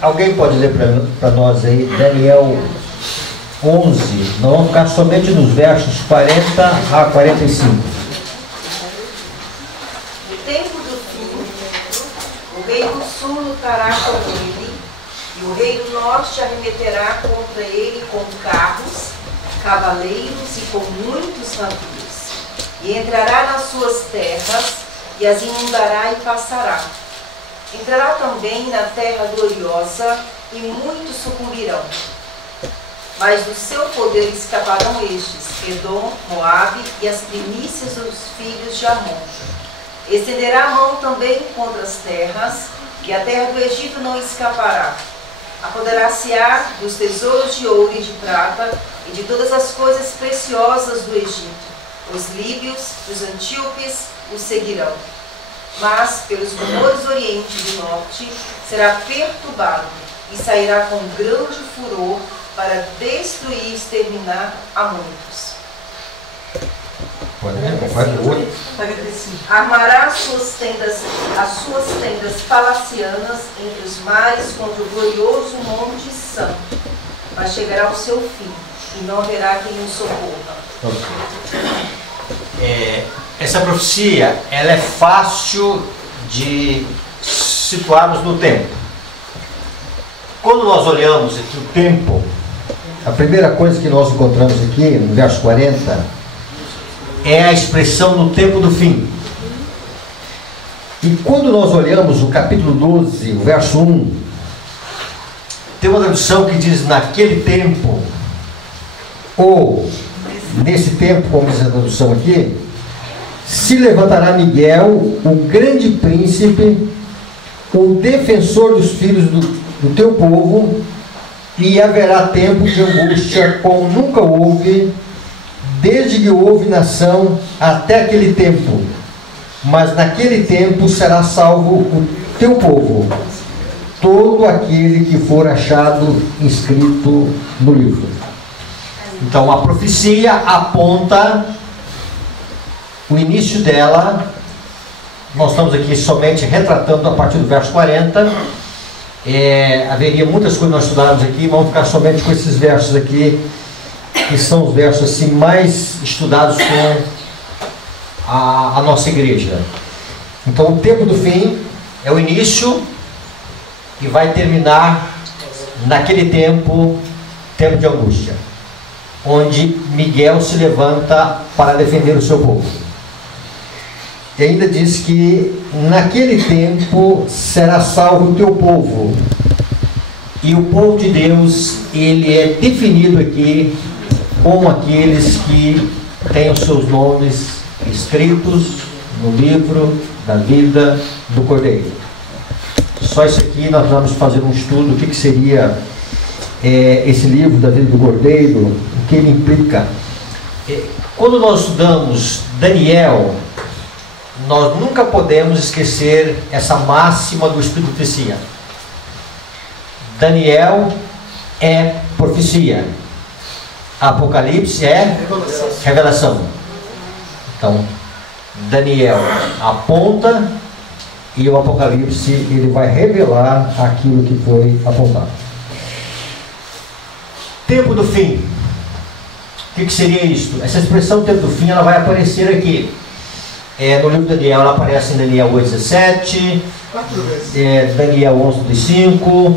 Alguém pode ler para nós aí, Daniel 11, nós vamos ficar somente nos versos 40 a 45. No tempo do fim, o rei do sul lutará com ele, e o rei do norte arremeterá contra ele com carros, cavaleiros e com muitos navios, e entrará nas suas terras, e as inundará e passará. Entrará também na terra gloriosa, e muitos sucumbirão. Mas do seu poder escaparão estes, Edom, Moabe e as primícias dos filhos de Amon. Estenderá a mão também contra as terras, e a terra do Egito não escapará. Apoderar-se-á dos tesouros de ouro e de prata, e de todas as coisas preciosas do Egito. Os líbios, os antíopes, os seguirão. Mas, pelos rumores do Oriente e do Norte, será perturbado, e sairá com grande furor, para destruir e exterminar a muitos. Armará as suas tendas palacianas entre os mares contra o glorioso monte santo, mas chegará ao seu fim, e não haverá quem o socorra. Essa profecia, ela é fácil de situarmos no tempo. Quando nós olhamos aqui o tempo, a primeira coisa que nós encontramos aqui, no verso 40, é a expressão no tempo do fim. E quando nós olhamos o capítulo 12, o verso 1, tem uma tradução que diz naquele tempo, ou nesse tempo, como diz a tradução aqui, se levantará Miguel, o grande príncipe, o defensor dos filhos do teu povo, e haverá tempo de angústia como nunca houve, desde que houve nação até aquele tempo. Mas naquele tempo será salvo o teu povo, todo aquele que for achado inscrito no livro. Então a profecia aponta o início dela. Nós estamos aqui somente retratando a partir do verso 40. Haveria muitas coisas que nós estudarmos aqui, vamos ficar somente com esses versos aqui, que são os versos assim, mais estudados com a nossa igreja. Então o tempo do fim é o início e vai terminar naquele tempo de angústia, onde Miguel se levanta para defender o seu povo. E ainda diz que naquele tempo será salvo o teu povo. E o povo de Deus, ele é definido aqui como aqueles que têm os seus nomes escritos no livro da vida do Cordeiro. Só isso aqui nós vamos fazer um estudo, o que seria esse livro da vida do Cordeiro, o que ele implica. Quando nós estudamos Daniel, nós nunca podemos esquecer essa máxima do Espírito de Profecia. Daniel é profecia, Apocalipse é revelação. Então, Daniel aponta e o Apocalipse ele vai revelar aquilo que foi apontado. Tempo do fim. O que seria isso? Essa expressão tempo do fim, ela vai aparecer aqui. No livro de Daniel, ela aparece em Daniel 8:17, Daniel 11:5,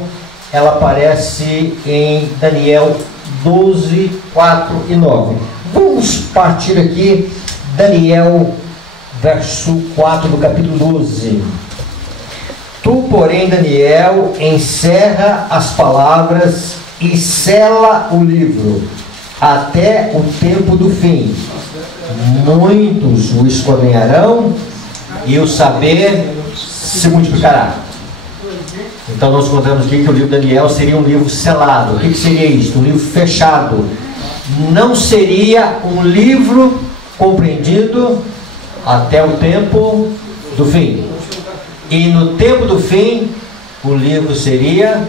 ela aparece em Daniel 12:4 e 9. Vamos partir aqui, Daniel, verso 4 do capítulo 12. Tu, porém, Daniel, encerra as palavras e sela o livro até o tempo do fim. Muitos o esquadrinharão e o saber se multiplicará. Então nós encontramos aqui que o livro de Daniel seria um livro selado. O que seria isso? Um livro fechado. Não seria um livro compreendido até o tempo do fim. E no tempo do fim, o livro seria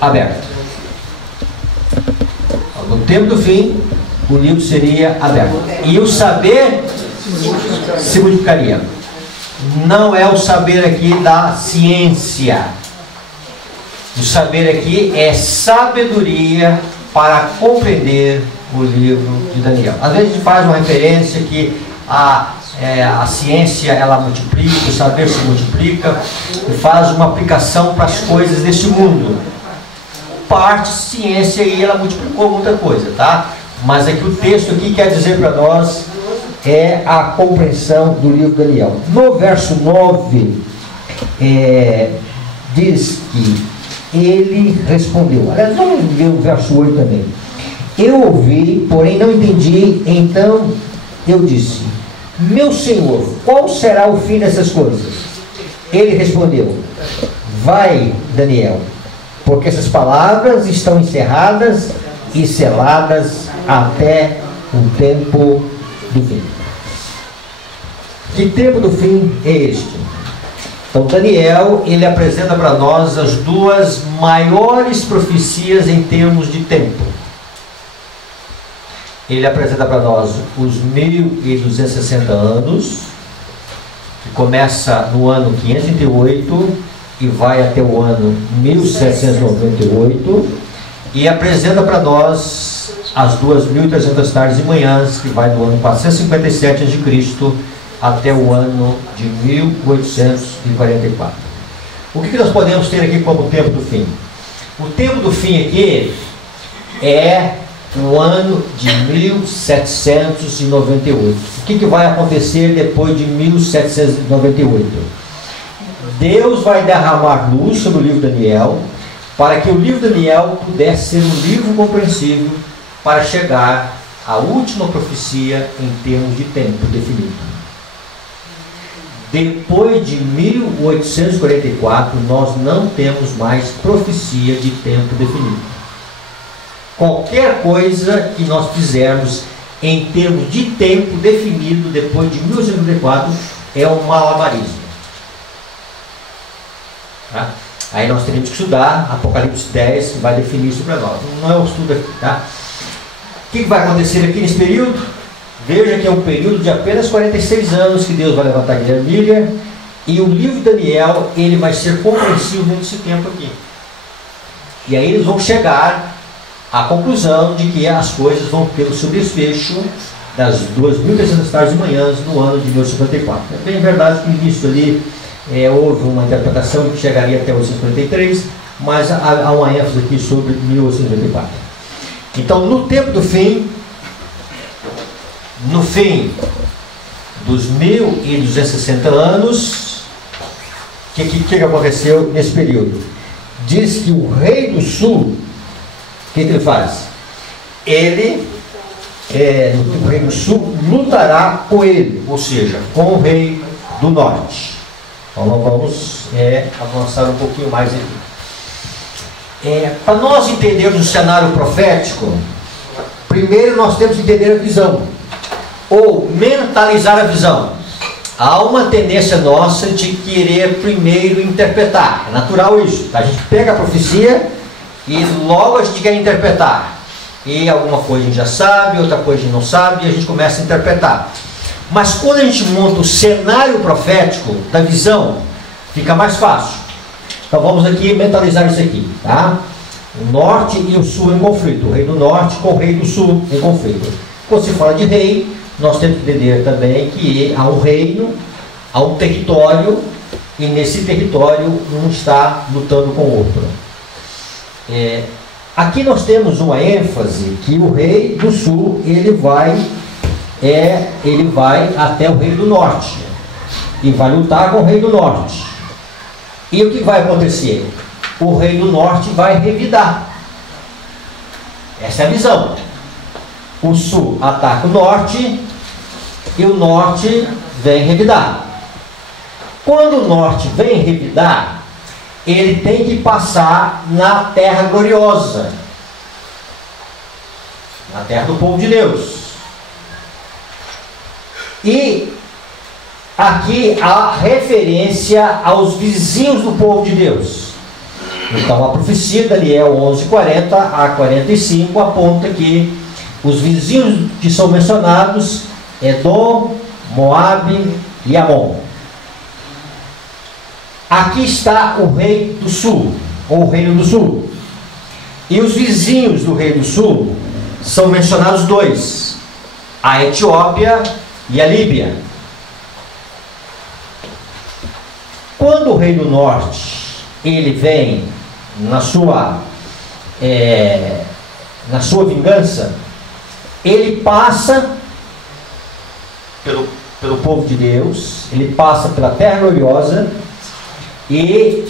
aberto. No tempo do fim, o livro seria aberto. E o saber se multiplicaria. não é o saber aqui da ciência. O saber aqui é sabedoria para compreender o livro de Daniel. Às vezes a gente faz uma referência que a ciência ela multiplica, o saber se multiplica e faz uma aplicação para as coisas deste mundo. Parte ciência aí ela multiplicou muita coisa, tá? Mas aqui o texto aqui quer dizer para nós é a compreensão do livro de Daniel. No verso 9 diz que ele respondeu. Aliás, vamos ver o verso 8 também. Eu ouvi, porém não entendi, então eu disse: meu senhor, qual será o fim dessas coisas? Ele respondeu: vai, Daniel, porque essas palavras estão encerradas e seladas até o tempo do fim. Que tempo do fim é este? Então Daniel, ele apresenta para nós as duas maiores profecias em termos de tempo. Ele apresenta para nós os 1260 anos, que começa no ano 538 e vai até o ano 1798, e apresenta para nós as 2300 tardes e manhãs, que vai do ano 457 a.C. até o ano de 1844. O que nós podemos ter aqui como tempo do fim? O tempo do fim aqui é o ano de 1798. O que vai acontecer depois de 1798? Deus vai derramar luz sobre o livro de Daniel, para que o livro de Daniel pudesse ser um livro compreensível para chegar à última profecia em termos de tempo definido. Depois de 1844, nós não temos mais profecia de tempo definido. Qualquer coisa que nós fizermos em termos de tempo definido depois de 1844 é um malabarismo. Tá? Aí nós teríamos que estudar Apocalipse 10, que vai definir isso para nós. Não é um estudo aqui, tá? O que vai acontecer aqui nesse período? Veja que é um período de apenas 46 anos que Deus vai levantar Guilherme Miller, e o livro de Daniel ele vai ser compreensível nesse tempo aqui. E aí eles vão chegar à conclusão de que as coisas vão ter o seu desfecho das 2300 tardes e manhãs no ano de 1854. É bem verdade que no início ali houve uma interpretação que chegaria até 1853, mas há uma ênfase aqui sobre 1854. Então, no tempo do fim, no fim dos 1260 anos, o que aconteceu nesse período? Diz que o rei do sul, o que ele faz? Ele, o rei do sul, lutará com ele, ou seja, com o rei do norte. Então nós vamos avançar um pouquinho mais aqui. Para nós entendermos o cenário profético, primeiro nós temos que entender a visão, ou mentalizar a visão. Há uma tendência nossa de querer primeiro interpretar, é natural isso. A gente pega a profecia e logo a gente quer interpretar. E alguma coisa a gente já sabe, outra coisa a gente não sabe, e a gente começa a interpretar. Mas quando a gente monta o cenário profético da visão, fica mais fácil. Então vamos aqui mentalizar isso aqui, tá? O norte e o sul em conflito. O rei do norte com o rei do sul em conflito. Quando se fala de rei, nós temos que entender também que há um reino, há um território, e nesse território um está lutando com o outro. Aqui nós temos uma ênfase que o rei do sul ele vai até o rei do norte e vai lutar com o rei do norte. E o que vai acontecer? O rei do norte vai revidar. Essa é a visão. O sul ataca o norte e o norte vem revidar. Quando o norte vem revidar, ele tem que passar na terra gloriosa, na terra do povo de Deus. E aqui há referência aos vizinhos do povo de Deus. Então a profecia de Daniel 11:40 a 45 aponta que os vizinhos que são mencionados Edom, Moabe e Amon. aqui está o rei do sul, ou o reino do sul. E os vizinhos do rei do sul são mencionados dois: a Etiópia e a Líbia. Quando o rei do norte ele vem na sua vingança, ele passa pelo povo de Deus, ele passa pela terra gloriosa, e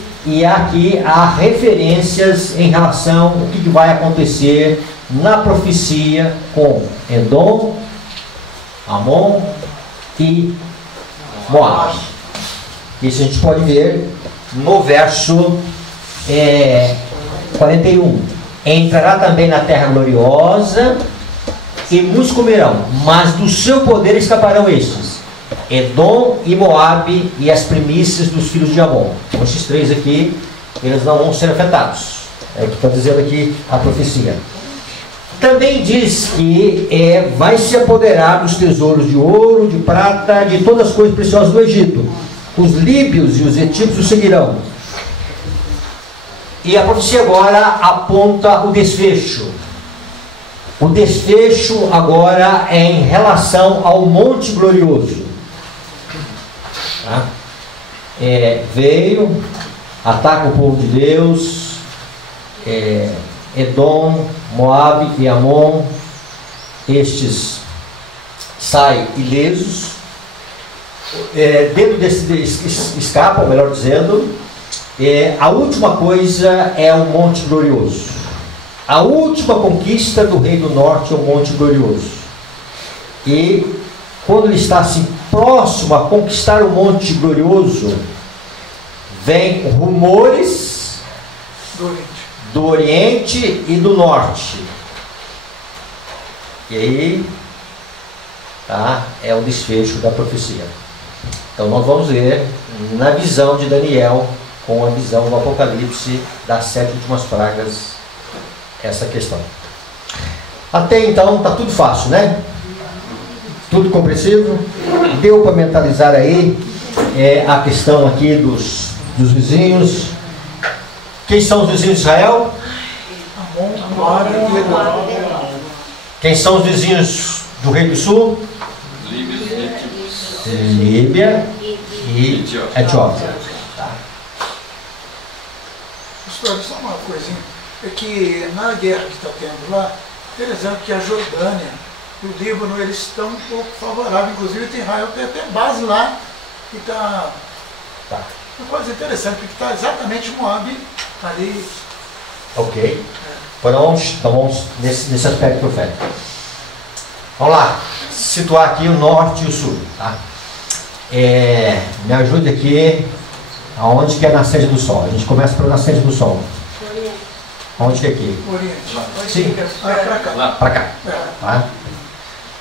aqui há referências em relação ao que vai acontecer na profecia com Edom, Amon e Moab. Isso a gente pode ver no verso 41. Entrará também na terra gloriosa, e muitos comerão, mas do seu poder escaparão estes: Edom e Moabe, e as primícias dos filhos de Amon. Então, esses três aqui, eles não vão ser afetados. É o que está dizendo aqui a profecia. Também diz que vai se apoderar dos tesouros de ouro, de prata, de todas as coisas preciosas do Egito. Os líbios e os etíopes o seguirão. E a profecia agora aponta o desfecho. O desfecho agora é em relação ao Monte Glorioso. Tá? Veio, ataca o povo de Deus, Edom, Moabe e Amon, estes saem ilesos. Dentro desse escapam, melhor dizendo. A última coisa é o Monte Glorioso. A última conquista do rei do norte é o Monte Glorioso. E quando ele está assim próximo a conquistar o Monte Glorioso, vem rumores do Oriente e do Norte. E aí é o desfecho da profecia. Então nós vamos ver na visão de Daniel, com a visão do Apocalipse das 7 últimas pragas, essa questão. Até então está tudo fácil, né? Tudo compreensível. Deu para mentalizar aí a questão aqui dos vizinhos. Quem são os vizinhos de Israel? Quem são os vizinhos do Rei do Sul? Líbia e Etiópia. Só uma coisinha, é que na guerra que está tendo lá, interessante que a Jordânia e o Líbano, eles estão um pouco favoráveis, inclusive tem Israel, tem até base lá, que está uma coisa interessante, porque está exatamente Moab ali. Ok. Então vamos nesse aspecto profético. Vamos lá, situar aqui o norte e o sul. Tá? Me ajude aqui. Aonde que é a nascente do sol? A gente começa pela nascente do sol. Oriente. Onde que é aqui? Oriente. Sim. Para cá. Para cá. Tá?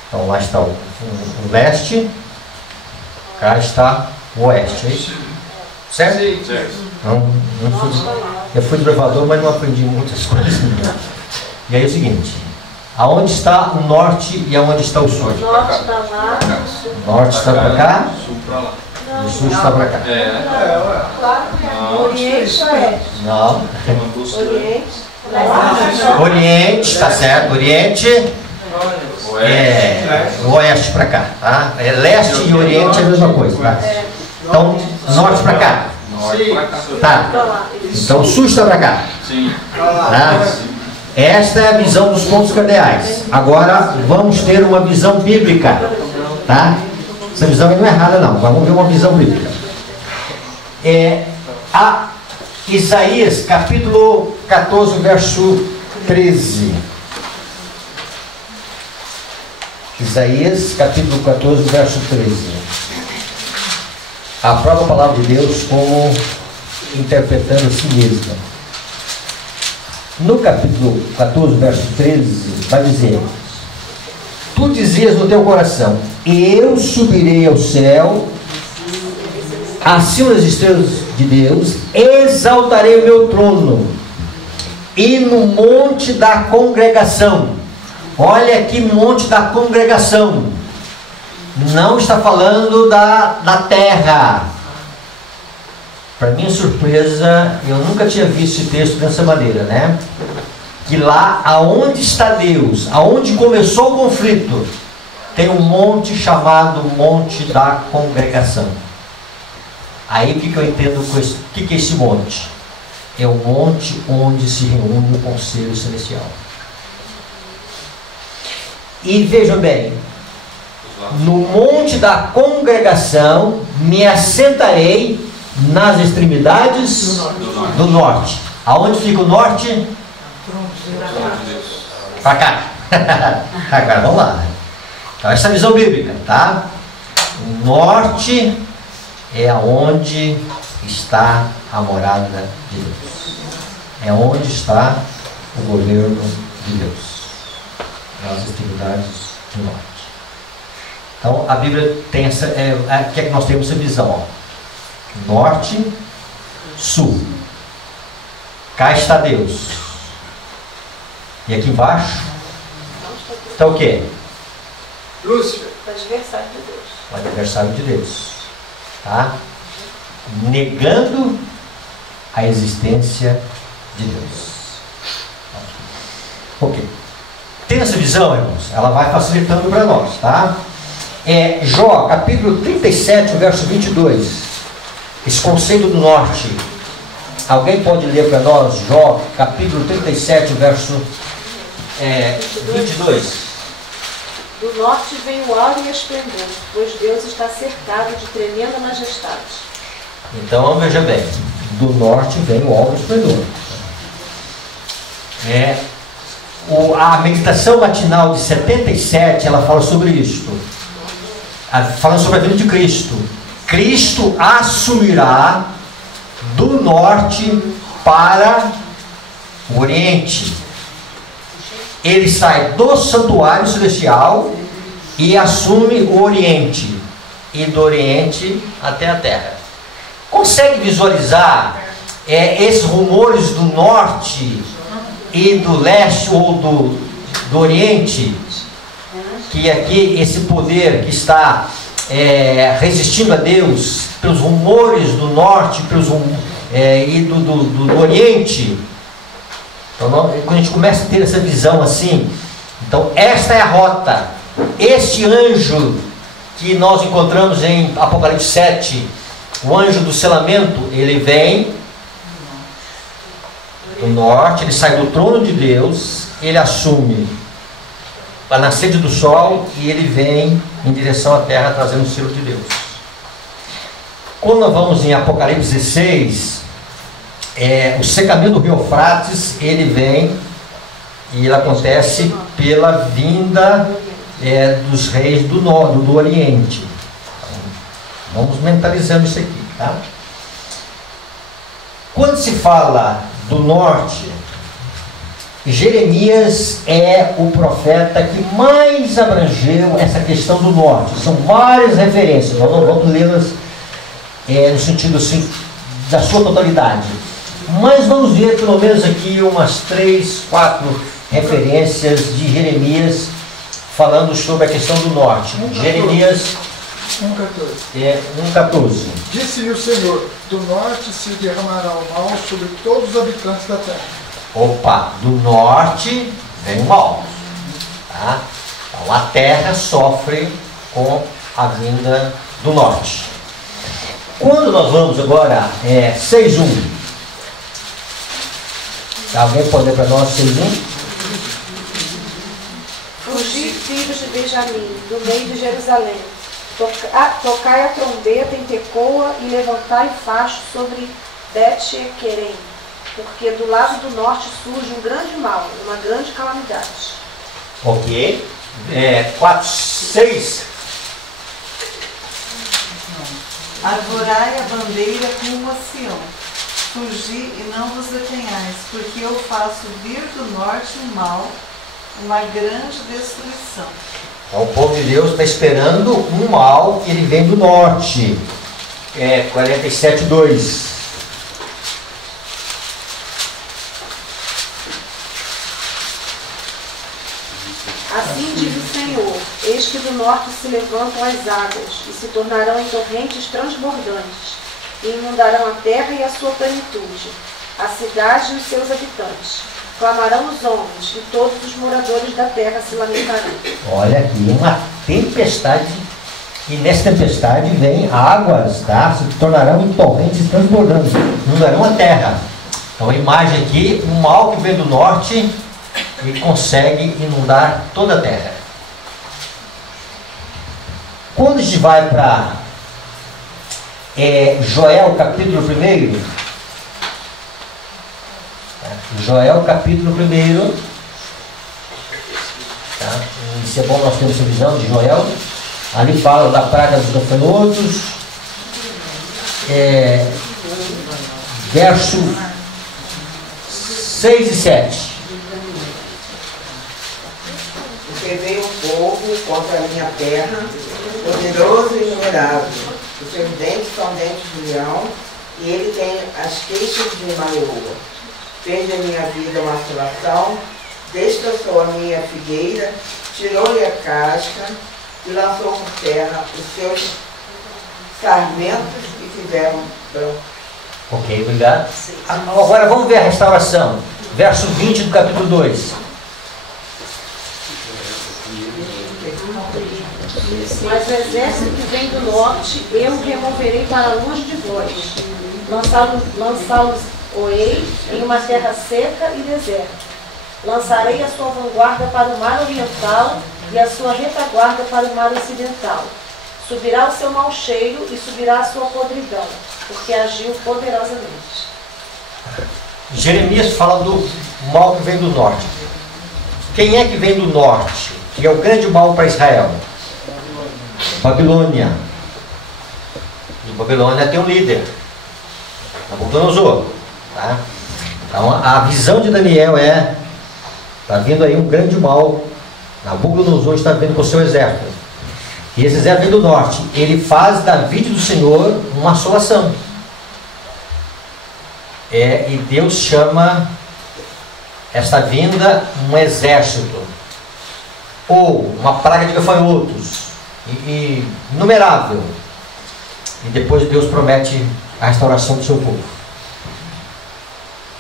Então lá está o leste, cá está o oeste. É isso? Certo? Sim, certo. Eu fui do elevador, mas não aprendi muitas coisas. E aí é o seguinte: aonde está o norte e aonde está o sul? O norte está lá, O norte está para cá, Sul para lá. o sul está para cá. claro que é. Oriente é. Não. Oriente. Oriente, está certo, Oriente. O oeste para cá, tá? Leste e Oriente é a mesma coisa, tá? Então, norte para cá. Norte para cá. Tá. Então, o sul está para cá. Sim. Tá? Esta é a visão dos pontos cardeais. Agora, vamos ter uma visão bíblica, tá? Essa visão não é errada, não. Vamos ver uma visão bíblica. A Isaías, capítulo 14, verso 13. Isaías, capítulo 14, verso 13. A própria palavra de Deus como interpretando a si mesma. No capítulo 14, verso 13, vai dizer: Tu dizias no teu coração: eu subirei ao céu, acima das estrelas de Deus, exaltarei o meu trono, e no monte da congregação. Olha que monte da congregação. Não está falando da terra. Para minha surpresa, eu nunca tinha visto esse texto dessa maneira, né? Que lá, aonde está Deus, aonde começou o conflito, tem um monte chamado Monte da Congregação. Aí o que eu entendo com isso? O que é esse monte? É o monte onde se reúne o Conselho Celestial. E vejam bem, no monte da congregação me assentarei nas extremidades do norte. Aonde fica o norte? Para cá. Agora vamos lá. Então, essa é a visão bíblica, tá? O norte é aonde está a morada de Deus. É onde está o governo de Deus. Nas extremidades do norte. Então a Bíblia tem essa, quer que nós temos essa visão, ó. Norte, sul. Cá está Deus. E aqui embaixo está o quê? Lúcifer. O adversário de Deus. O adversário de Deus. Tá? Negando a existência de Deus. Ok. Tem essa visão, irmãos? Ela vai facilitando para nós, tá? Jó, capítulo 37, verso 22. Esse conceito do norte. Alguém pode ler para nós, Jó, capítulo 37, verso 22. Do norte vem o áureo e esplendor, pois Deus está cercado de tremenda majestade. Então, veja bem. Do norte vem o áureo e esplendor. A meditação matinal de 77, ela fala sobre isto. Falando sobre a vinda de Cristo. Cristo assumirá do norte para o oriente. Ele sai do santuário celestial e assume o oriente. E do oriente até a terra. Consegue visualizar esses rumores do norte e do leste ou do oriente? Que aqui esse poder que está resistindo a Deus, pelos rumores do norte e do oriente. Então, quando a gente começa a ter essa visão assim, então esta é a rota. Este anjo que nós encontramos em Apocalipse 7, o anjo do selamento, ele vem do norte, ele sai do trono de Deus, ele assume a nascente do sol e ele vem em direção à terra trazendo o selo de Deus. Quando nós vamos em Apocalipse 16, o secamento do rio Eufrates, ele vem e ele acontece pela vinda dos reis do Oriente. Então, vamos mentalizando isso aqui, tá? Quando se fala do norte, Jeremias é o profeta que mais abrangeu essa questão do norte. São várias referências, nós não vamos lê-las no sentido assim, da sua totalidade. Mas vamos ver pelo menos aqui umas 3, 4 referências de Jeremias falando sobre a questão do norte. Jeremias 1,14. Disse-lhe o Senhor: do norte se derramará o mal sobre todos os habitantes da terra. Opa, do norte vem o mal. Tá? Então a terra sofre com a vinda do norte. Quando nós vamos agora, 6:1. Alguém pode ler para nós 6:1? Fugi, filhos de Benjamim, do meio de Jerusalém. Tocai a trombeta em Tecoa e levantai facho sobre Bet-Querem, porque do lado do norte surge um grande mal, uma grande calamidade. Ok. 4:6. Arvorai a bandeira rumo a Sião. Fugi e não vos detenhais, porque eu faço vir do norte um mal, uma grande destruição. Então, o povo de Deus está esperando um mal que ele vem do norte. 47:2. Assim diz o Senhor: eis que do norte se levantam as águas e se tornarão em torrentes transbordantes, e inundarão a terra e a sua plenitude, a cidade e os seus habitantes. Clamarão os homens, e todos os moradores da terra se lamentarão. Olha aqui, uma tempestade, e nessa tempestade vem águas, tá? Se tornarão em torrentes transbordando, inundarão a terra. Então a imagem aqui, um mal que vem do norte e consegue inundar toda a terra. Quando a gente vai para Joel capítulo 1, Joel capítulo 1, tá? Isso é bom nós termos essa visão de Joel. Ali fala da praga dos gafanhotos, verso 6 e 7. Porque veio um povo contra a minha terra, poderoso e inumerável. Os seus dentes são dentes de leão, e ele tem as queixas de uma leoa. Fez da minha vida uma assolação, destroçou a minha figueira, tirou-lhe a casca e lançou por terra os seus sarmentos e fizeram branco. Ok, obrigado. Agora vamos ver a restauração. Verso 20 do capítulo 2. Mas o exército que vem do norte, eu removerei para longe de vós. Lançá-los-ei em uma terra seca e deserta. Lançarei a sua vanguarda para o mar oriental e a sua retaguarda para o mar ocidental. Subirá o seu mau cheiro e subirá a sua podridão, porque agiu poderosamente. Jeremias fala do mal que vem do norte. Quem é que vem do norte? Que é o grande mal para Israel? Babilônia. E Babilônia tem um líder, Nabucodonosor. Tá? Então a visão de Daniel está vindo aí um grande mal. Nabucodonosor está vindo com o seu exército. E esse exército vem do norte. Ele faz da vida do Senhor uma assolação. E Deus chama esta vinda um exército, ou uma praga de gafanhotos, inumerável. E depois Deus promete a restauração do seu povo.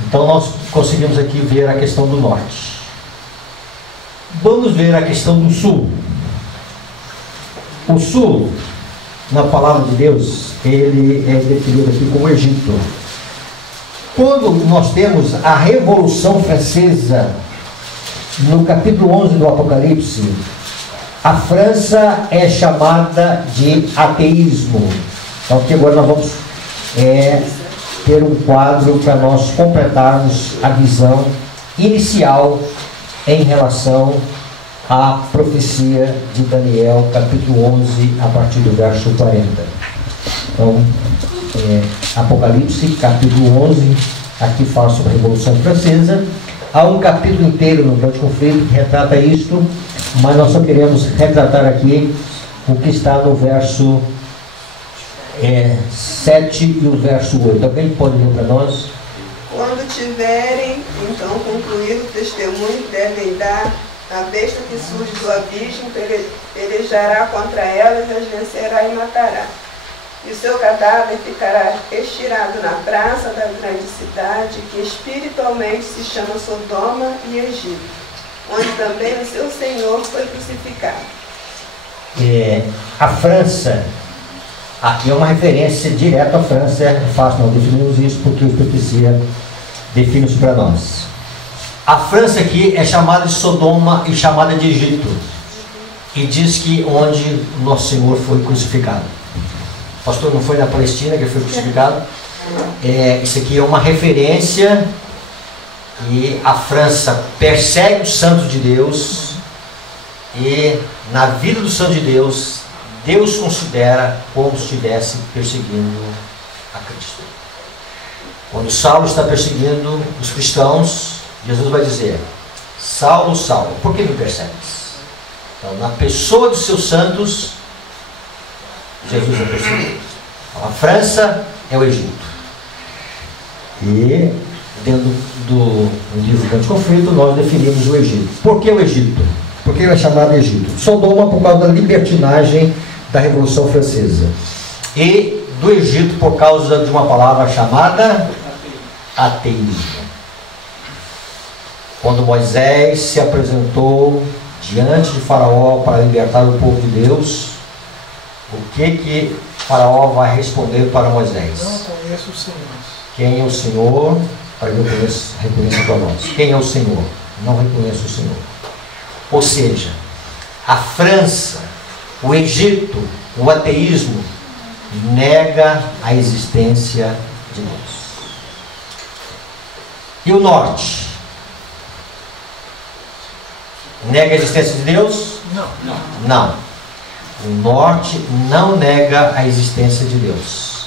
Então nós conseguimos aqui ver a questão do norte. Vamos ver a questão do sul. O sul, na palavra de Deus, ele é definido aqui como Egito. Quando nós temos a Revolução Francesa, no capítulo 11 do Apocalipse, a França é chamada de ateísmo. Então aqui agora nós vamos ter um quadro para nós completarmos a visão inicial em relação à profecia de Daniel, capítulo 11, a partir do verso 40. Então, Apocalipse, capítulo 11, aqui fala sobre a Revolução Francesa. Há um capítulo inteiro no Grande Conflito que retrata isto, mas nós só queremos retratar aqui o que está no verso 7 e o verso 8. Alguém pode ler para nós? Quando tiverem, então, concluído o testemunho que devem dar, a besta que surge do abismo pelejará contra elas, as vencerá e matará. E o seu cadáver ficará estirado na praça da grande cidade, que espiritualmente se chama Sodoma e Egito, onde também o seu Senhor foi crucificado. A França, aqui é uma referência direta à França, é fácil nós definirmos isso porque a profecia define isso para nós. A França aqui é chamada de Sodoma e chamada de Egito, e diz que onde o nosso Senhor foi crucificado. O pastor não foi na Palestina que ele foi crucificado. Isso aqui é uma referência, e a França persegue os santos de Deus, e na vida dos santos de Deus, Deus considera como se estivesse perseguindo a Cristo. Quando Saulo está perseguindo os cristãos, Jesus vai dizer: Saulo, Saulo, por que me persegues? Então, na pessoa dos seus santos, Jesus é perseguido. Então, a França é o Egito. E dentro do livro Grande Conflito, nós definimos o Egito. Por que o Egito? Por que ele é chamado Egito? Sodoma por causa da libertinagem da Revolução Francesa. E do Egito por causa de uma palavra chamada ateísmo. Quando Moisés se apresentou diante de Faraó para libertar o povo de Deus, o que Faraó vai responder para Moisés? Não conheço o Senhor. Quem é o Senhor? Para que eu reconheça para nós. Quem é o Senhor? Não reconheço o Senhor. Ou seja, a França, o Egito, o ateísmo nega a existência de Deus. E o norte? Nega a existência de Deus? Não. O norte não nega a existência de Deus.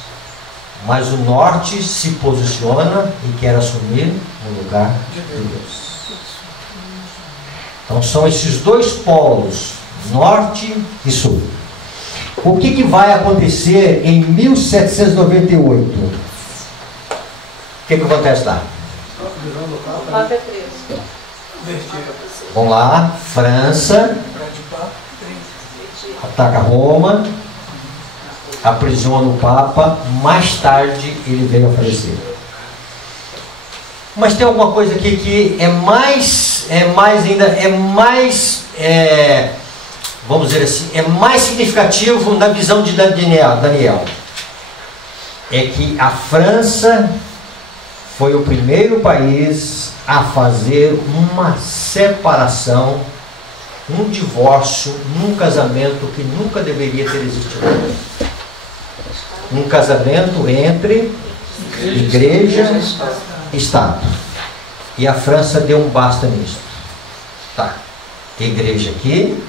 Mas o norte se posiciona e quer assumir o lugar de Deus. Então são esses dois polos, norte e sul. O que vai acontecer em 1798? O que acontece lá? Papa é preso. Vamos lá, França ataca Roma, aprisiona o Papa, mais tarde ele veio a falecer. Mas tem alguma coisa aqui que vamos dizer assim, é mais significativo na visão de Daniel. É que a França foi o primeiro país a fazer uma separação, um divórcio, num casamento que nunca deveria ter existido. Um casamento entre igreja e Estado. E a França deu um basta nisso. Tá. Igreja aqui,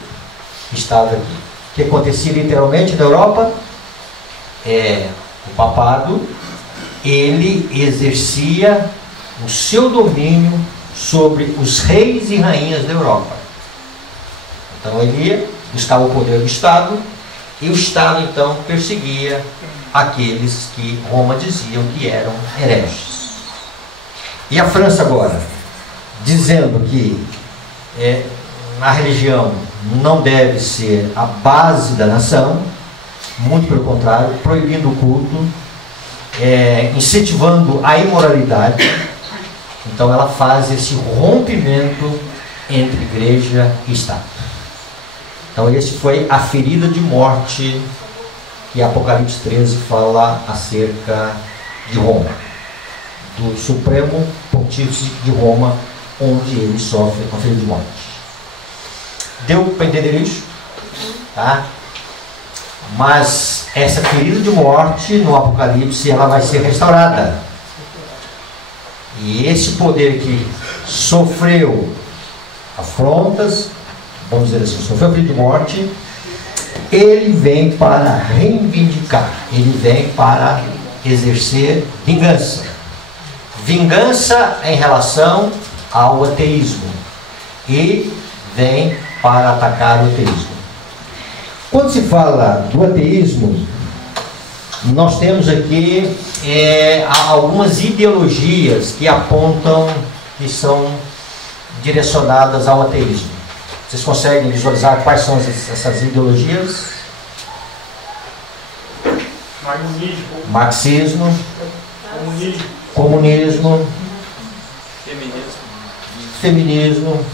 Estado aqui. O que acontecia literalmente na Europa? O papado, ele exercia o seu domínio sobre os reis e rainhas da Europa. Então ele ia buscar o poder do Estado, e o Estado então perseguia aqueles que Roma diziam que eram hereges. E a França agora, dizendo que a religião não deve ser a base da nação, muito pelo contrário, proibindo o culto, incentivando a imoralidade. Então ela faz esse rompimento entre igreja e Estado. Então esse foi a ferida de morte que Apocalipse 13 fala acerca de Roma, do Supremo Pontífice de Roma, onde ele sofre a ferida de morte. Deu para entender isso? Tá? Mas essa ferida de morte no Apocalipse, ela vai ser restaurada. E esse poder que sofreu afrontas, vamos dizer assim, sofreu ferida de morte, ele vem para reivindicar, ele vem para exercer vingança. Vingança em relação ao ateísmo. E vem para atacar o ateísmo. Quando se fala do ateísmo, nós temos aqui algumas ideologias que apontam, que são direcionadas ao ateísmo. Vocês conseguem visualizar quais são essas ideologias? Marxismo, comunismo, feminismo,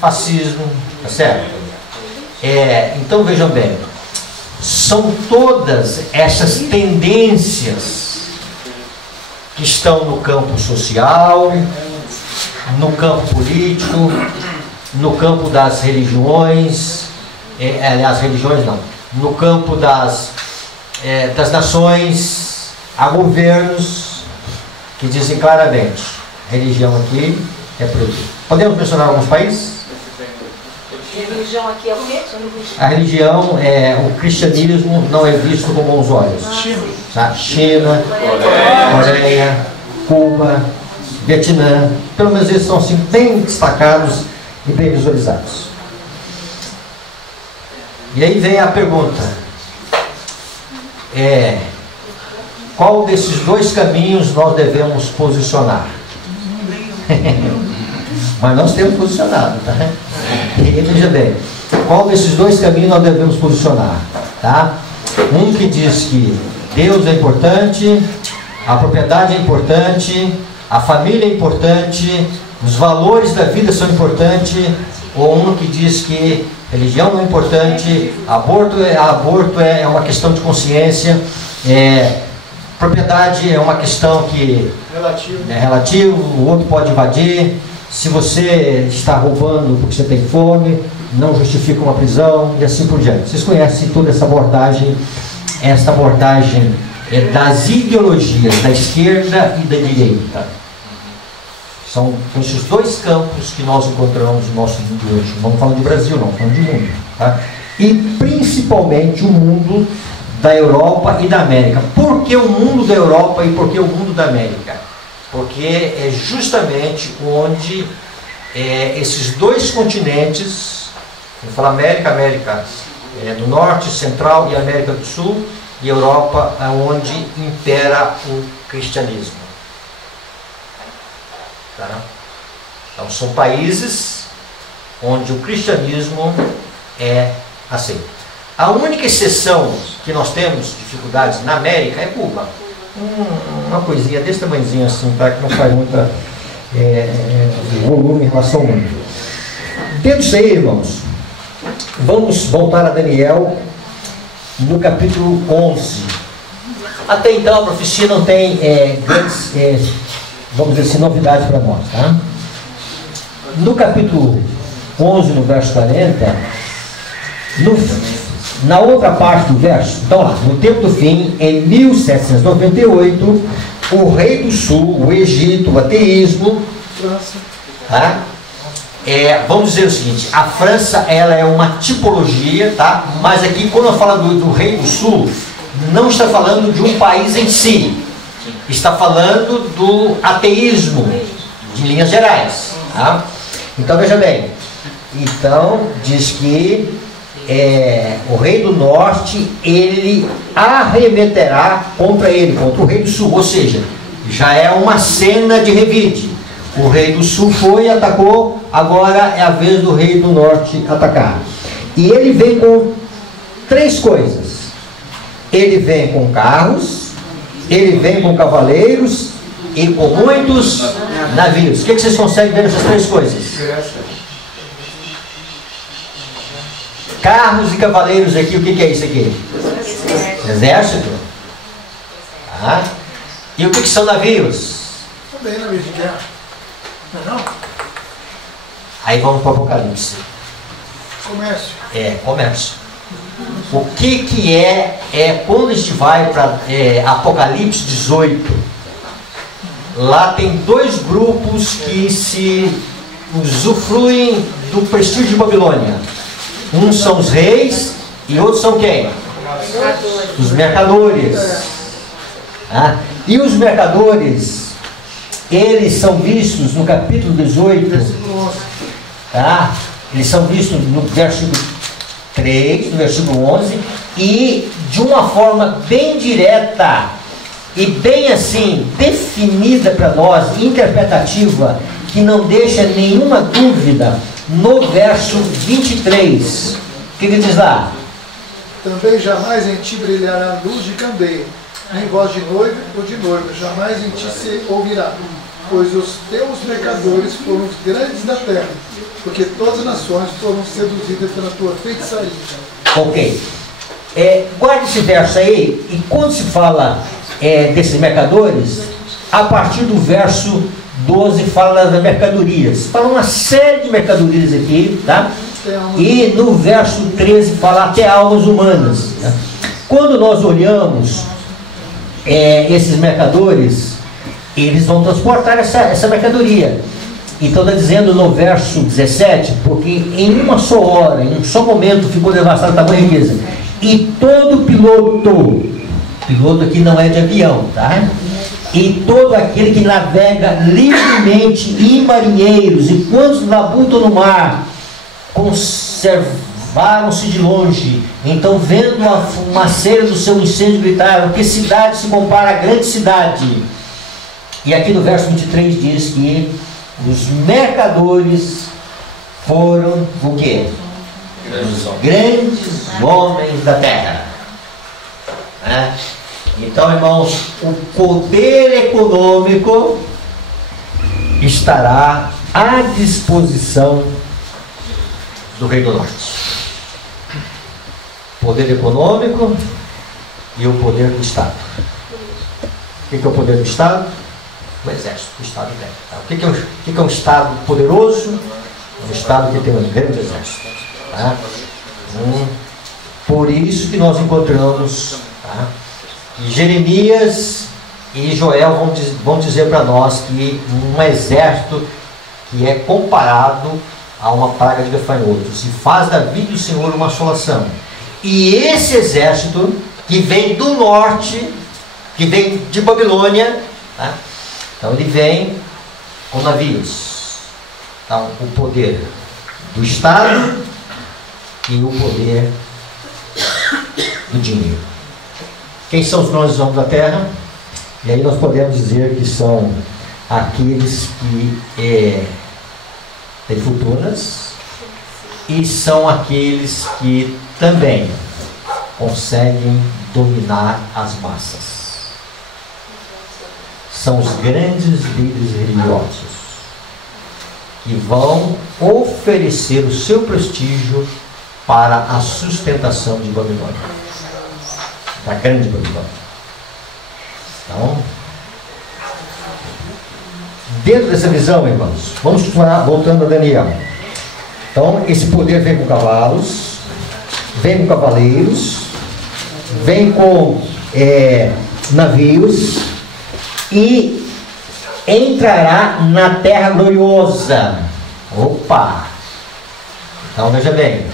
fascismo, tá certo? Então vejam bem, são todas essas tendências que estão no campo social, no campo político, no campo das religiões, no campo das nações, há governos que dizem claramente, religião aqui é proibida. Podemos mencionar alguns países? Religião aqui é o quê? A religião, o cristianismo não é visto com bons olhos. China, Coreia, Cuba, Vietnã, pelo menos eles são assim, bem destacados e bem visualizados. E aí vem a pergunta: qual desses dois caminhos nós devemos posicionar? Mas nós temos posicionado, tá? E veja bem, qual desses dois caminhos nós devemos posicionar, tá? Um que diz que Deus é importante, a propriedade é importante, a família é importante, os valores da vida são importantes, ou um que diz que religião não é importante, aborto é uma questão de consciência, propriedade é uma questão que é relativo, o outro pode invadir. Se você está roubando porque você tem fome, não justifica uma prisão e assim por diante. Vocês conhecem toda essa abordagem das ideologias da esquerda e da direita. São esses dois campos que nós encontramos no nosso mundo hoje. Não vamos falar de Brasil, não, falando de mundo. Tá? E principalmente o mundo da Europa e da América. Por que o mundo da Europa e por que o mundo da América? Porque é justamente onde esses dois continentes, vamos falar América do Norte, Central e América do Sul, e Europa, onde impera o cristianismo. Tá? Então são países onde o cristianismo é aceito. A única exceção que nós temos dificuldades na América é Cuba. Uma coisinha desse tamanhozinho assim, tá? Que não faz muita volume em relação ao mundo. Dentro disso aí, irmãos, vamos voltar a Daniel no capítulo 11. Até então a profecia não tem grandes, vamos dizer assim, novidades para nós, tá? No capítulo 11, no verso 40, na outra parte do verso, então lá, no tempo do fim, em 1798, o rei do sul, o Egito, o ateísmo, tá? Vamos dizer o seguinte, a França ela é uma tipologia, tá? Mas aqui quando eu falo do rei do sul, não está falando de um país em si, está falando do ateísmo, de linhas gerais, tá? Então veja bem, então diz que o rei do norte, ele arremeterá contra ele, contra o rei do sul, ou seja, já é uma cena de revide. O rei do sul foi e atacou, agora é a vez do rei do norte atacar. E ele vem com três coisas. Ele vem com carros, ele vem com cavaleiros e com muitos navios. O que vocês conseguem ver nessas três coisas? Carros e cavaleiros aqui, o que é isso aqui? Exército. Tá? E o que são navios? Também navios de guerra. Não? Aí vamos para o Apocalipse. Comércio. Comércio. O que é quando a gente vai para Apocalipse 18, lá tem dois grupos que se usufruem do prestígio de Babilônia. Uns são os reis e outros são quem? Os mercadores. E os mercadores, eles são vistos no capítulo 18, tá? Eles são vistos no versículo 3, no versículo 11, e de uma forma bem direta e bem assim, definida para nós, interpretativa, que não deixa nenhuma dúvida, no verso 23. O que ele diz lá? Também jamais em ti brilhará luz de candeia, nem voz de noivo ou de noiva, jamais em ti se ouvirá, pois os teus mercadores foram os grandes da terra, porque todas as nações foram seduzidas pela tua feitiçaria. Ok. Guarde esse verso aí, e quando se fala desses mercadores, a partir do verso 12 fala das mercadorias. Fala uma série de mercadorias aqui, tá? E no verso 13 fala até almas humanas. Tá? Quando nós olhamos esses mercadores, eles vão transportar essa mercadoria. Então está dizendo no verso 17, porque em uma só hora, em um só momento ficou devastada a tamanha riqueza. E todo piloto aqui não é de avião, tá? E todo aquele que navega livremente, e marinheiros, e quantos labutam no mar, conservaram-se de longe. Então, vendo a fumaceira do seu incêndio, gritaram: que cidade se compara à grande cidade? E aqui no verso 23 diz que os mercadores foram o quê? Os grandes homens da terra. né? Então, irmãos, o poder econômico estará à disposição do Rei do Norte. Poder econômico e o poder do Estado. O que é o poder do Estado? O exército do Estado tem. Tá? O que é um Estado poderoso? Um Estado que tem um grande exército. Tá? Por isso que nós encontramos, tá? Jeremias e Joel vão dizer para nós que um exército que é comparado a uma praga de gafanhotos, e faz da vida do Senhor uma assolação. E esse exército que vem do norte, que vem de Babilônia, tá? Então ele vem com navios. Então, o poder do Estado e o poder do dinheiro. Quem são os grandes homens da terra? E aí nós podemos dizer que são aqueles que têm fortunas e são aqueles que também conseguem dominar as massas. São os grandes líderes religiosos que vão oferecer o seu prestígio para a sustentação de Babilônia, da grande Babilônia. Então, dentro dessa visão, irmãos, vamos continuar voltando a Daniel. Então, esse poder vem com cavalos, vem com cavaleiros, vem com navios e entrará na terra gloriosa. Opa! Então, veja bem.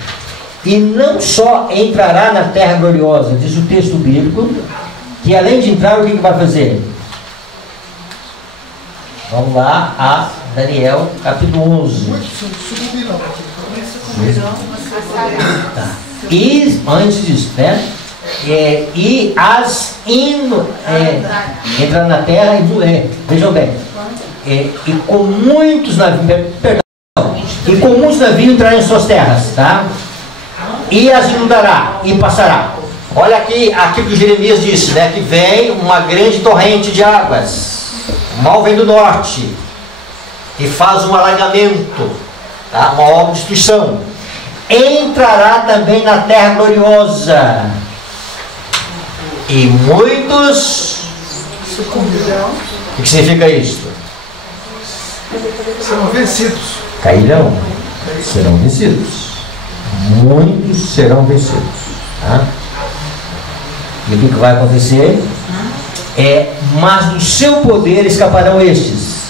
E não só entrará na terra gloriosa, diz o texto bíblico, que além de entrar, o que vai fazer? Vamos lá a Daniel, capítulo 11. Tá. E, antes disso, né? E as entrar na terra e vejam bem, e com muitos navios, e com muitos navios entrarão em suas terras, tá? E as inundará e passará. Olha aqui que Jeremias disse, né? Que vem uma grande torrente de águas, o mal vem do norte e faz um alagamento, tá? Uma obra de destruição. Entrará também na terra gloriosa e muitos sucumbirão. O que significa isso? Serão vencidos. Cairão, serão vencidos. Muitos serão vencidos. Tá? E o que vai acontecer? Mas do seu poder escaparão estes: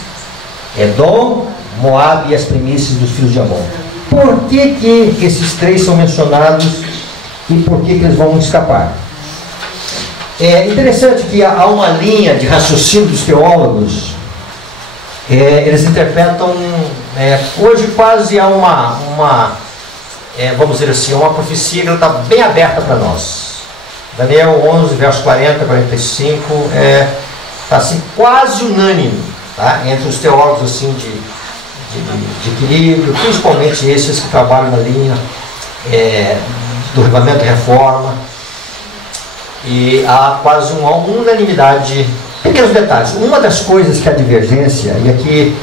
Edom, Moabe e as primícias dos filhos de Amon. Por que esses três são mencionados e por que eles vão escapar? É interessante que há uma linha de raciocínio dos teólogos. Eles interpretam, hoje quase há vamos dizer assim, uma profecia que está bem aberta para nós. Daniel 11, verso 40, 45, está assim, quase unânime, tá? Entre os teólogos assim, de equilíbrio, principalmente esses que trabalham na linha do Revivamento e Reforma. E há quase uma unanimidade. Pequenos detalhes. Uma das coisas que há divergência, e aqui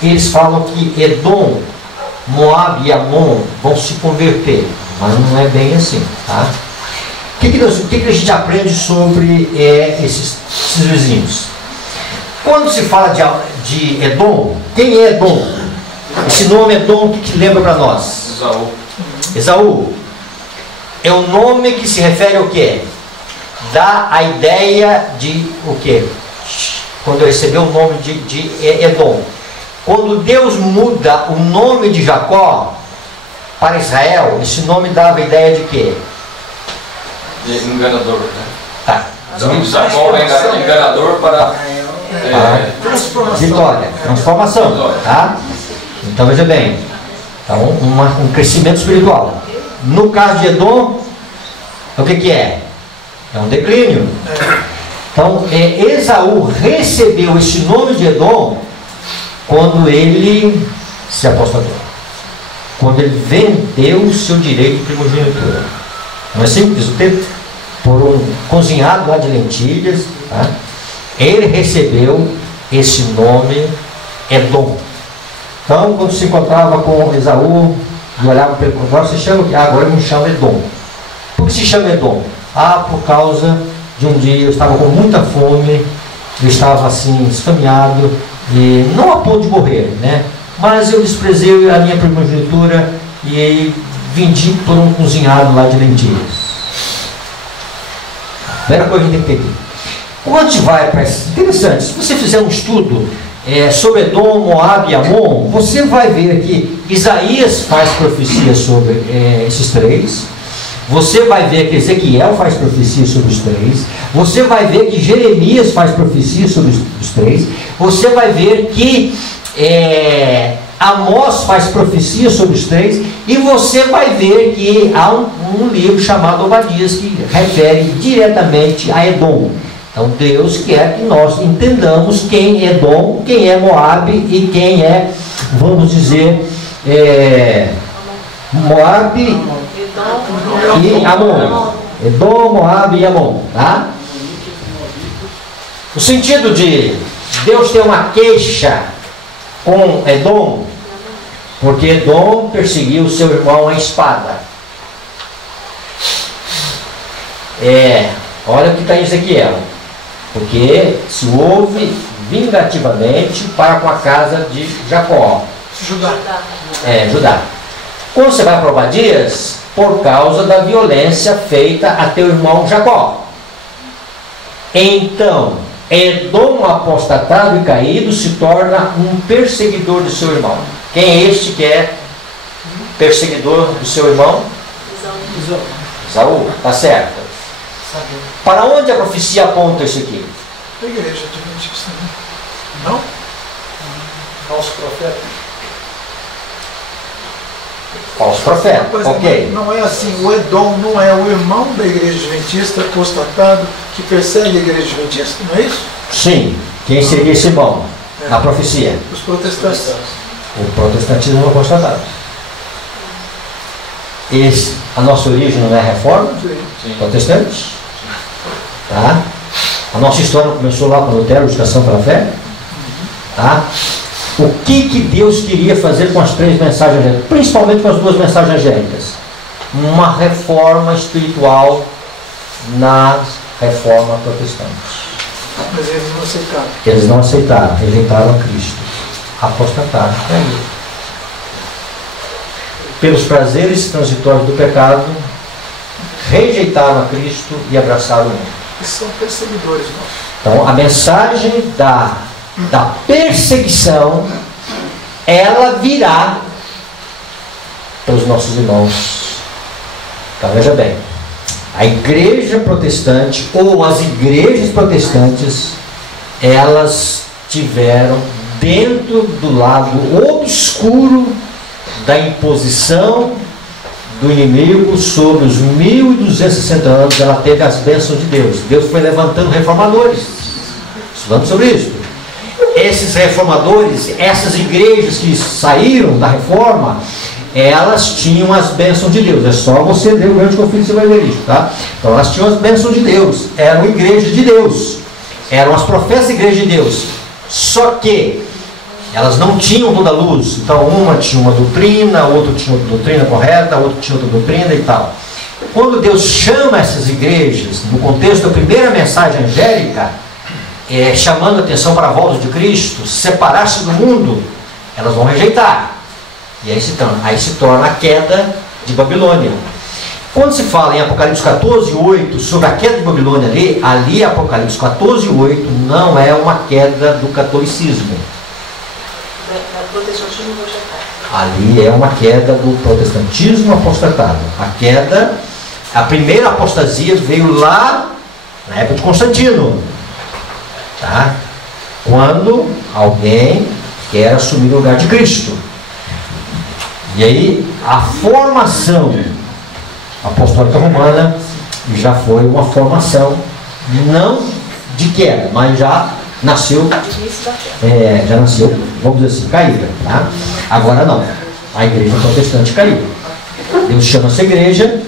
eles falam que Edom, Moabe e Amon vão se converter, mas não é bem assim, tá? O que a gente aprende sobre esses vizinhos? Quando se fala de Edom, quem é Edom? Esse nome Edom, o que lembra para nós? Esaú. Esaú é um nome que se refere ao quê? Dá a ideia de o quê? Quando recebeu o nome de Edom. Quando Deus muda o nome de Jacó para Israel, esse nome dava a ideia de quê? De enganador, né? Tá. Então, Jacó é enganador para vitória, transformação. Tá? Então veja bem, então, um crescimento espiritual. No caso de Edom, o que é? É um declínio. Então, Esaú recebeu esse nome de Edom quando ele se apostatou, quando ele vendeu o seu direito de primogenitura. Não é assim que diz o texto? Por um cozinhado lá de lentilhas, tá? Ele recebeu esse nome Edom. Então, quando se encontrava com Esaú e olhava para ele com você chama o quê? Agora me chama Edom. Por que se chama Edom? Por causa de um dia eu estava com muita fome, eu estava assim, esfameado, e não a ponto de morrer, né? Mas eu desprezei a minha primogenitura e vendi por um cozinhado lá de lentilhas. Primeira coisa que a gente tem que entender. Quando a gente vai para isso, interessante, se você fizer um estudo sobre Edom, Moab e Amon, você vai ver que Isaías faz profecia sobre esses três. Você vai ver que Ezequiel faz profecia sobre os três. Você vai ver que Jeremias faz profecia sobre os três. Você vai ver que Amós faz profecia sobre os três. E você vai ver que há um livro chamado Obadias que refere diretamente a Edom. Então Deus quer que nós entendamos quem é Edom, quem é Moab e quem é, vamos dizer, Moab e Amon. Edom, Moab e Amon, tá? O sentido de Deus ter uma queixa com Edom, porque Edom perseguiu seu irmão à espada. Olha o que está em Ezequiel. Porque se houve vingativamente para com a casa de Jacó. Judá. Judá. Quando você vai para Obadias, por causa da violência feita a teu irmão Jacó. Então, Edom apostatado e caído se torna um perseguidor de seu irmão. Quem é este que é perseguidor do seu irmão? Esaú, tá certo. Para onde a profecia aponta isso aqui? A igreja adventista, né? Não? Falso profeta. Falso profeta, ok. Não é assim, o Edom não é o irmão da igreja adventista apostatado que persegue a igreja adventista, não é isso? Sim. Quem seria esse irmão? Na profecia? Os protestantes. O protestantismo é apostatado. A nossa origem não é a reforma? Sim. Protestante? Tá? A nossa história começou lá com Lutero, justificação pela fé. Tá? O que Deus queria fazer com as três mensagens angélicas? Principalmente com as duas mensagens angélicas. Uma reforma espiritual na reforma protestante. Mas eles não aceitaram. Eles não aceitaram, rejeitaram a Cristo. Apostataram. Pelos prazeres transitórios do pecado, rejeitaram a Cristo e abraçaram o mundo. Eles são perseguidores, não? Então, a mensagem da perseguição, ela virá pelos nossos irmãos. Então, veja bem, a igreja protestante, ou as igrejas protestantes, elas tiveram dentro do lado obscuro da imposição do inimigo sobre os 1260 anos, ela teve as bênçãos de Deus. Deus foi levantando reformadores. Estudamos sobre isso. Esses reformadores, essas igrejas que saíram da reforma, elas tinham as bênçãos de Deus. É só você ler o grande conflito, você vai ver isso, tá? Então elas tinham as bênçãos de Deus, eram igrejas de Deus, eram as professas igrejas de Deus. Só que elas não tinham toda a luz. Então uma tinha uma doutrina, outra tinha outra doutrina correta, outra tinha outra doutrina e tal. Quando Deus chama essas igrejas, no contexto da primeira mensagem angélica, chamando a atenção para a volta de Cristo, separar-se do mundo, elas vão rejeitar. E aí se torna a queda de Babilônia. Quando se fala em Apocalipse 14:8 sobre a queda de Babilônia ali Apocalipse 14:8 não é uma queda do catolicismo. Ali é uma queda do protestantismo apostatado. A primeira apostasia veio lá na época de Constantino, tá? Quando alguém quer assumir o lugar de Cristo. E aí a formação apostólica romana já foi uma formação não de queda, mas já nasceu, vamos dizer assim, caída, tá? Agora não, a igreja protestante caiu. Deus chama essa igreja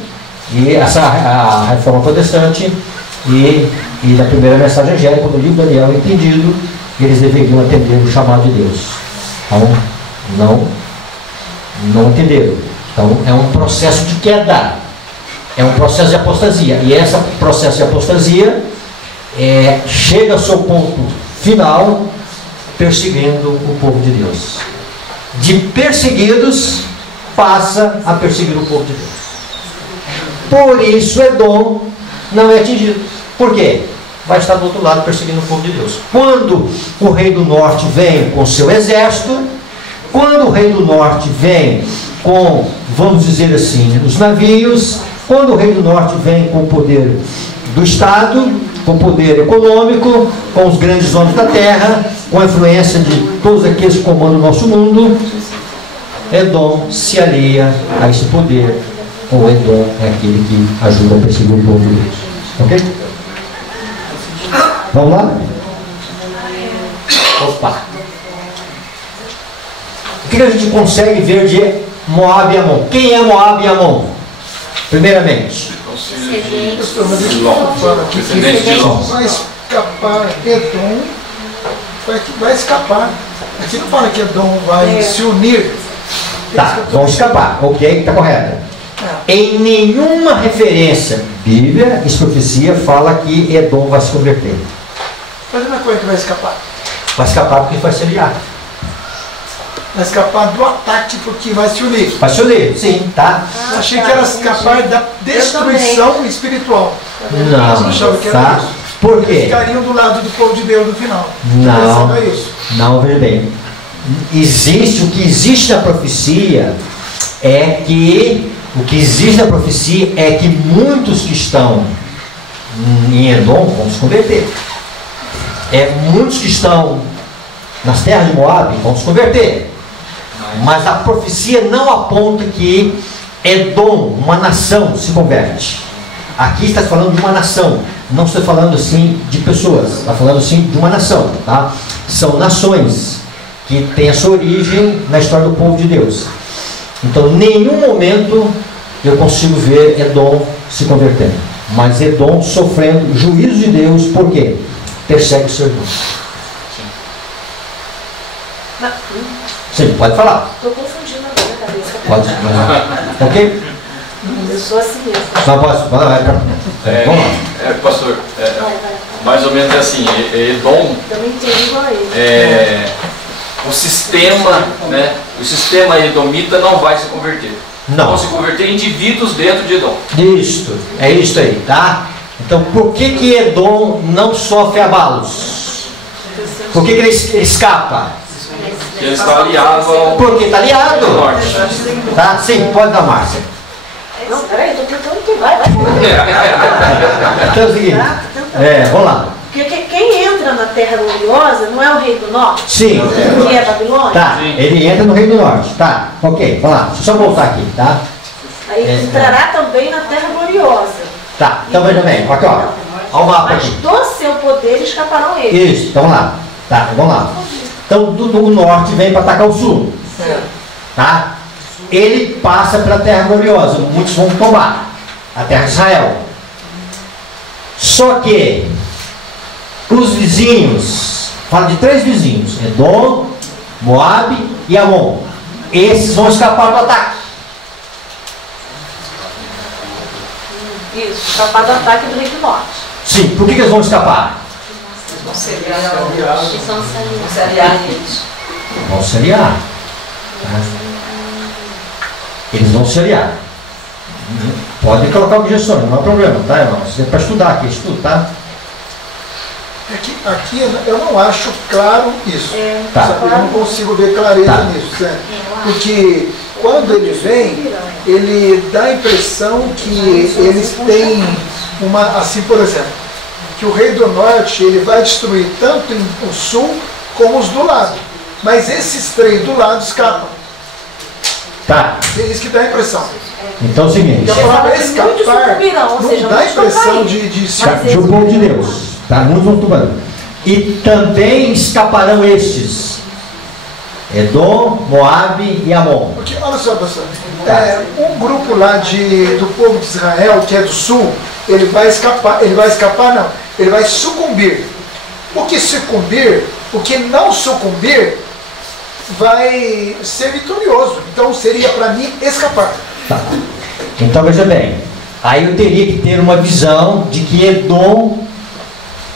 E essa a reforma protestante e na primeira mensagem angélica do livro de Daniel é entendido que eles deveriam atender o chamado de Deus. Então, não entenderam. Então, é um processo de queda, é um processo de apostasia. E esse processo de apostasia chega ao seu ponto final perseguindo o povo de Deus. De perseguidos, passa a perseguir o povo de Deus. Por isso, Edom não é atingido. Por quê? Vai estar do outro lado perseguindo o povo de Deus. Quando o rei do norte vem com seu exército, quando o rei do norte vem com, vamos dizer assim, os navios, quando o rei do norte vem com o poder do Estado, com o poder econômico, com os grandes homens da terra, com a influência de todos aqueles que comandam o nosso mundo, Edom se alia a esse poder. O Edom é aquele que ajuda a perseguir o povo de Deus. Ok? Vamos lá? Opa! O que a gente consegue ver de Moab e Amon? Quem é Moab e Amon? Primeiramente, Descendente de Ló. Vai escapar Edom, vai escapar. Aqui não fala que Edom vai se unir. tá, vão escapar. Ok, está correto. Em nenhuma referência Bíblia, essa profecia fala que Edom vai se converter. Mas como é que vai escapar? Vai escapar porque vai se aliar. Vai escapar do ataque porque vai se unir. Vai se unir, sim, tá? Eu achei que era escapar da destruição espiritual. Não, achava que era tá? isso. Por quê? Ficariam do lado do povo de Deus no final. Não, É isso. não, veja bem. O que existe na profecia é que muitos que estão em Edom vão se converter. Muitos que estão nas terras de Moab vão se converter. Mas a profecia não aponta que Edom, uma nação, se converte. Aqui está falando de uma nação. Não estou falando assim de pessoas. Está falando assim de uma nação. Tá? São nações que têm a sua origem na história do povo de Deus. Então, em nenhum momento eu consigo ver Edom se convertendo. Mas Edom sofrendo juízo de Deus, por quê? Persegue o seu irmão. Sim, pode falar. Estou confundindo agora a cabeça. Pode. Ok? Eu sou assim mesmo. Não posso. Vamos lá. Pastor, Vai. mais ou menos assim, Edom, Eu não entendi igual a ele. o sistema edomita não vai se converter. Não. Vão se converter indivíduos dentro de Edom. Isso, é isso aí, tá? Então, por que Edom não sofre abalos? Por que ele escapa? Ele está aliado ao Porque está aliado. norte. Tá? Sim, pode dar, Márcia. Não, peraí, estou tentando que vai. Então é o seguinte, vamos lá. Porque quem entra na Terra Gloriosa não é o Rei do Norte? Sim. Que é Babilônia? Tá, Sim. ele entra no Reino do Norte. Tá, ok, vamos lá. Deixa eu só voltar aqui, tá? Aí entrará também na Terra Gloriosa. Tá, então veja bem, aqui ó. Olha o mapa Mas aqui. do seu poder escaparão eles. Isso, então vamos lá. Tá, vamos lá. Então do norte vem para atacar o sul. Tá? Ele passa pela Terra Gloriosa. Muitos vão tomar a Terra de Israel. Só que os vizinhos, fala de 3 vizinhos: Edom, Moab e Amon. Esses vão escapar do ataque. Isso, escapar do ataque do Rei do Norte. Sim, por que eles vão escapar? Vão se aliar a eles. Vão se aliar. Tá? Eles vão se aliar. Pode colocar objeções, não há problema, tá, irmão? Isso é para estudar aqui, estudo, tá? Aqui eu não acho claro isso. Tá. Sabe? Eu não consigo ver clareza Tá. nisso, certo? Porque quando ele vem, ele dá a impressão que eles têm uma, assim, por exemplo, que o rei do norte ele vai destruir tanto o sul como os do lado. Mas esses 3 do lado escapam. Tá. É isso que dá a impressão. Então é o seguinte. Então, a palavra Muitos escapar sucumbirão, ou seja, não dá a muitos vão impressão cair. de De um povo de Deus. Tá? Muitos vão tomando. E também escaparão estes: Edom, Moabe e Amon. Porque, olha só, pastor, Um grupo lá do povo de Israel, que é do sul, ele vai escapar não, ele vai sucumbir. O que sucumbir, o que não sucumbir, vai ser vitorioso. Então seria para mim escapar. Tá. Então veja bem, aí eu teria que ter uma visão de que Edom,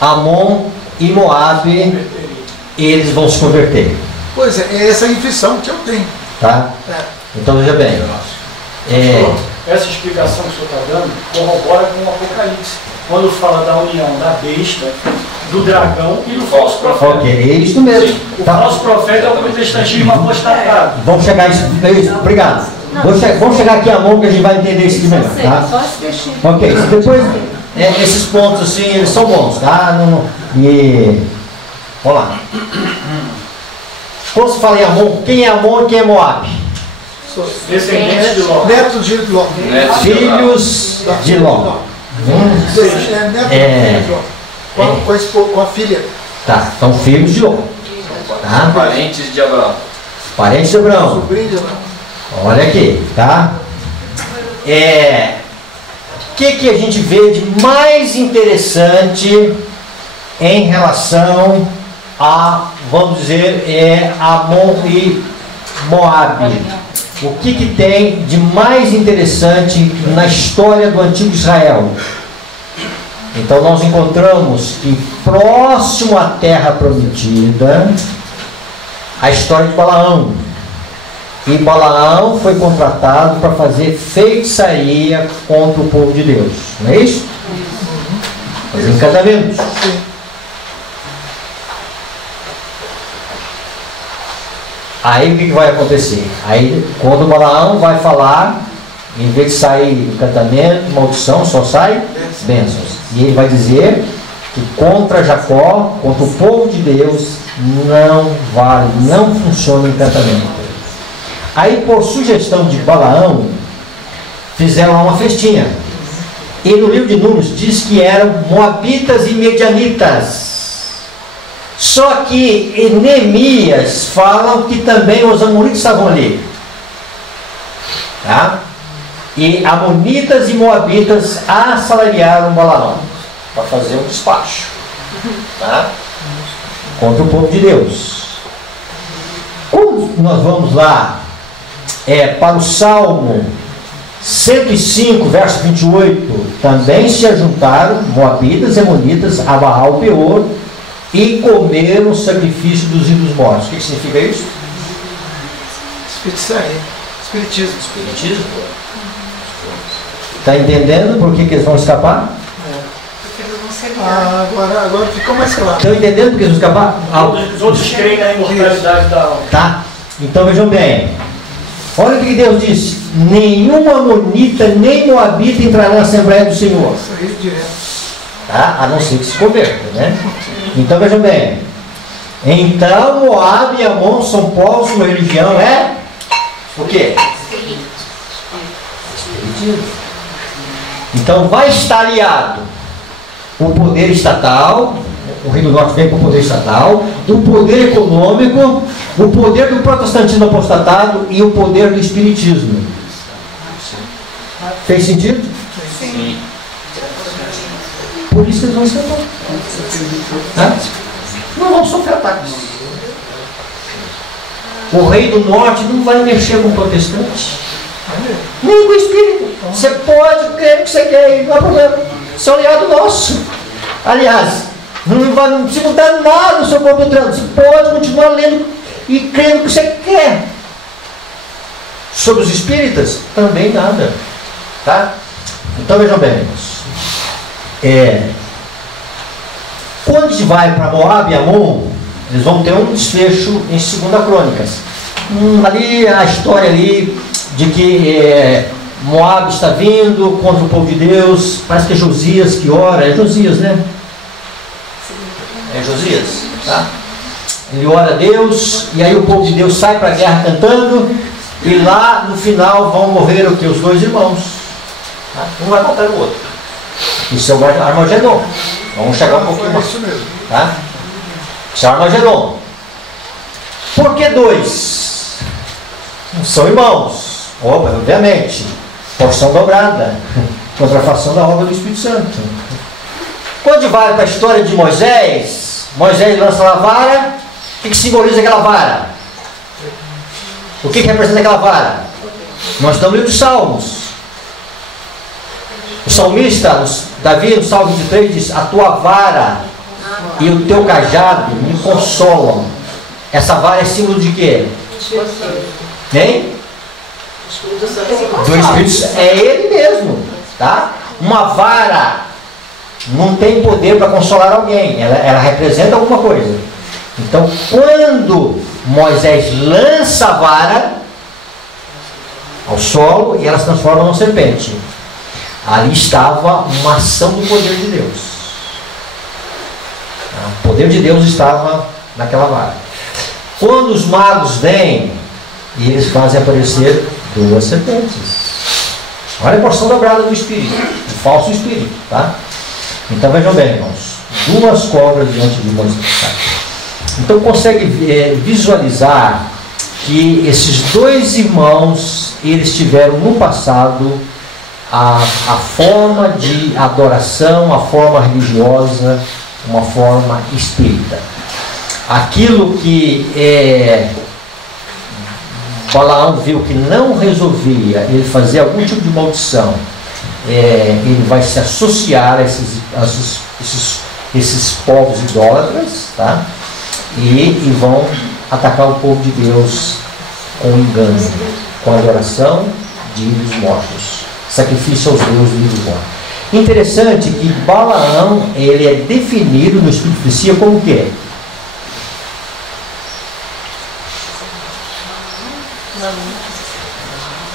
Amon e Moabe, eles vão se converter. Pois é essa a intuição que eu tenho. Tá? Então veja bem. Essa explicação que o senhor está dando corrobora com o Apocalipse, quando fala da união da besta, do dragão e do falso profeta. Ok, é isso mesmo. O falso profeta é o protestantismo apostatado. Vamos chegar a isso. Obrigado. Vamos chegar aqui a mão que a gente vai entender isso aqui melhor. Tá? Só esse textinho. Ok, depois esses pontos assim, eles são bons, tá? Vamos lá. Quando se fala em Amon, quem é Amon e quem é Moabe? Descendentes de Ló. Netos de Ló. Filhos de Ló. Netos de Ló. Com a filha. Tá, são filhos de Ló. Tá? Parentes de Abraão. Parentes de Abraão. Sobrinho de Abraão. Olha aqui, tá? O que a gente vê de mais interessante em relação a, vamos dizer, Amon e Moabe? O que tem de mais interessante na história do antigo Israel? Então nós encontramos que próximo à terra prometida, a história de Balaão. E Balaão foi contratado para fazer feitiçaria contra o povo de Deus. Não é isso? Fazer encantamentos. Aí o que vai acontecer? Aí quando Balaão vai falar, em vez de sair encantamento, maldição, só sai bênçãos. E ele vai dizer que contra Jacó, contra o povo de Deus, não vale, não funciona o encantamento. Aí, por sugestão de Balaão, fizeram lá uma festinha. E no livro de Números diz que eram moabitas e medianitas. Só que em Neemias falam que também os amonitas estavam ali. Tá? E amonitas e moabitas assalariaram Balaão para fazer um despacho. Tá? Contra o povo de Deus. Quando nós vamos lá para o Salmo 105, verso 28, também se ajuntaram moabitas e amonitas a Baal Peor e comeram o sacrifício dos ídolos mortos. O que significa isso? Espiritismo. Espiritismo. Está entendendo por que eles vão escapar? Porque eles vão ser guiados. Agora ficou mais claro. Estão entendendo por que eles vão escapar? Os outros creem na imortalidade da alma. Tá? Então vejam bem. Olha o que Deus disse: nenhum amonita nem moabita entrará na Assembleia do Senhor. Isso aí direto. Tá? A não ser que se converta, né? Então vejam bem. Então Moabe e Amon são povos cuja religião é o quê? Espiritismo. Então vai estar aliado o poder estatal, o Rio do Norte vem com o poder estatal, o poder econômico, o poder do protestantismo apostatado e o poder do espiritismo. Fez sentido? Sim. Por isso eles vão escapar. Tá? Não vão sofrer ataques. O rei do norte não vai mexer com o protestante, nem com o espírito. Você pode crer no que você quer, não há problema. Isso é um aliado nosso. Aliás, não precisa mudar nada no seu próprio doutrina. Você pode continuar lendo e crendo no que você quer. Sobre os espíritas, também nada. Tá? Então vejam bem, irmãos. Quando a gente vai para Moab e Amon, eles vão ter um desfecho em 2 Crônicas. Ali a história ali de que Moab está vindo contra o povo de Deus. Parece que é Josias que ora. É Josias, né? É Josias, tá? Ele ora a Deus, e aí o povo de Deus sai para a guerra cantando, e lá no final vão morrer o que? Os dois irmãos. Tá? Um vai matar o outro. Isso é o Armagedon. Vamos chegar um pouquinho mais. Tá? Isso é o Armagedon. Por que dois? São irmãos. Obviamente, porção dobrada, contrafação da obra do Espírito Santo. Quando vai para a história de Moisés, Moisés lança a vara, o que simboliza aquela vara? O que representa aquela vara? Nós estamos no livro de Salmos. O salmista, Davi, no Salmo 23, diz: a tua vara e o teu cajado me consolam. Essa vara é símbolo de quê? Hein? Do Espírito Santo. É ele mesmo, tá? Uma vara não tem poder para consolar alguém, ela representa alguma coisa. Então, quando Moisés lança a vara ao solo e ela se transforma numa serpente, ali estava uma ação do poder de Deus. O poder de Deus estava naquela vara. Quando os magos vêm e eles fazem aparecer 2 serpentes. Olha a porção dobrada do Espírito, do falso Espírito, tá? Então vejam bem, irmãos, 2 cobras diante de Moisés. Tá? Então consegue visualizar que esses 2 irmãos, eles tiveram no passado a forma de adoração, a forma religiosa, uma forma espírita. Aquilo que Balaão viu que não resolvia ele fazer algum tipo de maldição, ele vai se associar a esses povos idólatras, tá? E vão atacar o povo de Deus com engano, com adoração de ídolos mortos, sacrifício aos deuses de ídolos mortos. Interessante que Balaão, ele é definido no Espírito de Profecia como o quê?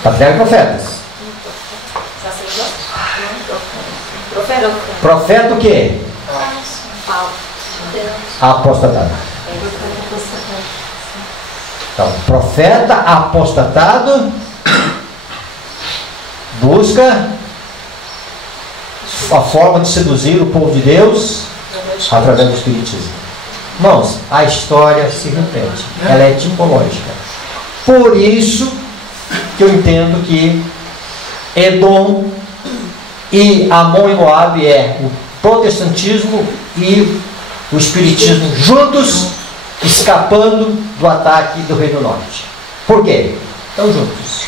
Patriarca e profetas. Profeta o quê? Apostatado. Então, profeta apostatado busca a forma de seduzir o povo de Deus através do Espiritismo. Irmãos, a história se repete. Ela é tipológica. Por isso que eu entendo que Edom e Amon e Moabe é o protestantismo e o espiritismo juntos, escapando do ataque do Reino do Norte. Por quê? Estão juntos.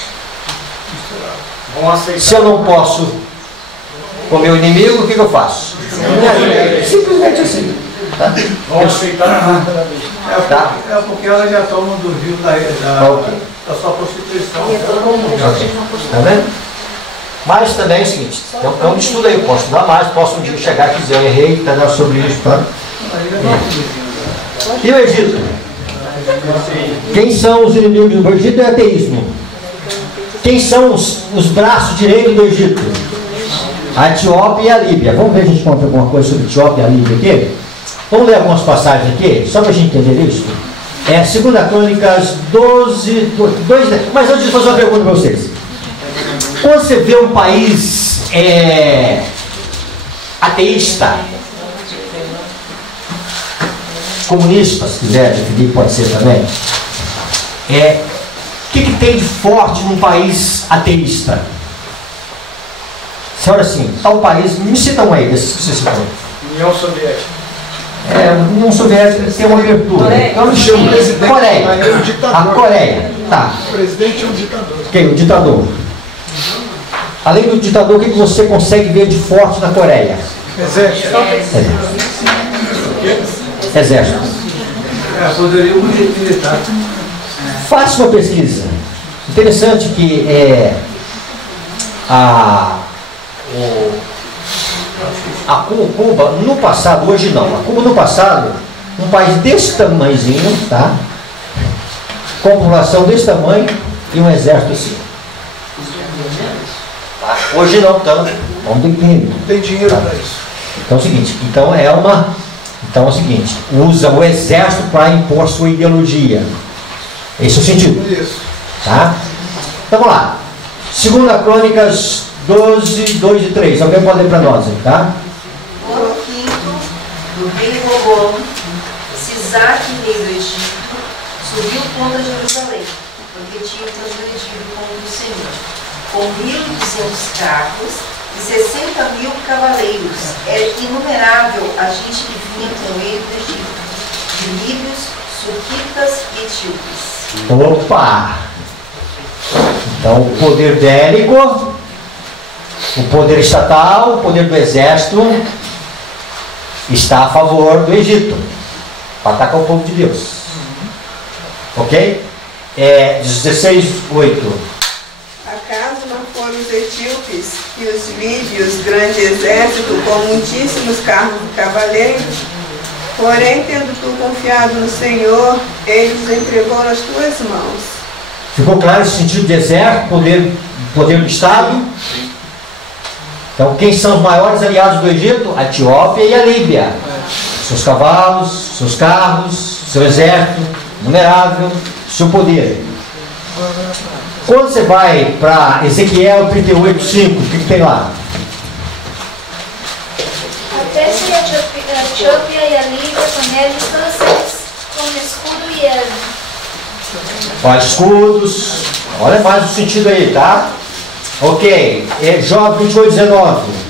Se eu não posso com o meu inimigo, o que eu faço? Simplesmente assim. Tá? Vamos aceitar Tá? É porque elas já tomam do rio da sua prostituição. Tá vendo? Mas também é o seguinte, é um estudo aí, eu posso estudar mais, posso um dia chegar e dizer, eu errei, tá sobre isso, tá? E o Egito? Quem são os inimigos do Egito? É ateísmo. Quem são os braços direitos do Egito? A Etiópia e a Líbia. Vamos ver se a gente conta alguma coisa sobre a Etiópia e a Líbia aqui? Vamos ler algumas passagens aqui, só para a gente entender isso. 2 Crônicas 12, 2. Mas antes de fazer uma pergunta para vocês. Quando você vê um país ateísta, comunista, se quiser definir, pode ser também, o que tem de forte num país ateísta? Você olha assim, tal país, me cita um aí desses que você citou. União Soviética. A União Soviética tem uma abertura. Eu não chamo o presidente, Coreia. mas é um ditador. A Coreia. Tá. O presidente é um ditador. Quem? O ditador. Além do ditador, o que você consegue ver de forte na Coreia? Exército. Exército. Poderia militar. Faça uma pesquisa. Interessante que Cuba, no passado, hoje não, a Cuba no passado, um país desse tamanhozinho, tá? Com população desse tamanho e um exército assim. Hoje não tanto, vamos ter que entender. Tem dinheiro para isso. Então é o seguinte, então é o seguinte, usa o exército para impor sua ideologia. Esse é o sentido. Isso. Tá? Então vamos lá. 2 Crônicas 12, 2 e 3. Alguém pode ler para nós aí, tá? No ano quinto do rei Roboão, Sisaque, rei do Egito, subiu contra Jerusalém porque tinham transgredido contra o Senhor, com 1.200 carros e 60.000 cavaleiros. Era inumerável a gente que vinha com ele do Egito, de líbios, suquitas e etíopes. Opa! Então, o poder bélico, o poder estatal, o poder do exército está a favor do Egito, para atacar o povo de Deus. Ok? 16:8. Acaso não foram os etíopes e os líbios, grande exército, com muitíssimos carros de cavaleiros? Porém, tendo tu confiado no Senhor, ele os entregou nas tuas mãos. Ficou claro esse sentido de exército, poder do Estado? Então, quem são os maiores aliados do Egito? A Etiópia e a Líbia. Seus cavalos, seus carros, seu exército, numerável, seu poder. Quando você vai para Ezequiel 38:5, o que tem lá? Até-se a Etiópia e a Líbia com eles franceses, com escudo e elmo. Ó, escudos. Olha mais o sentido aí, tá? Ok. Jó 28:19.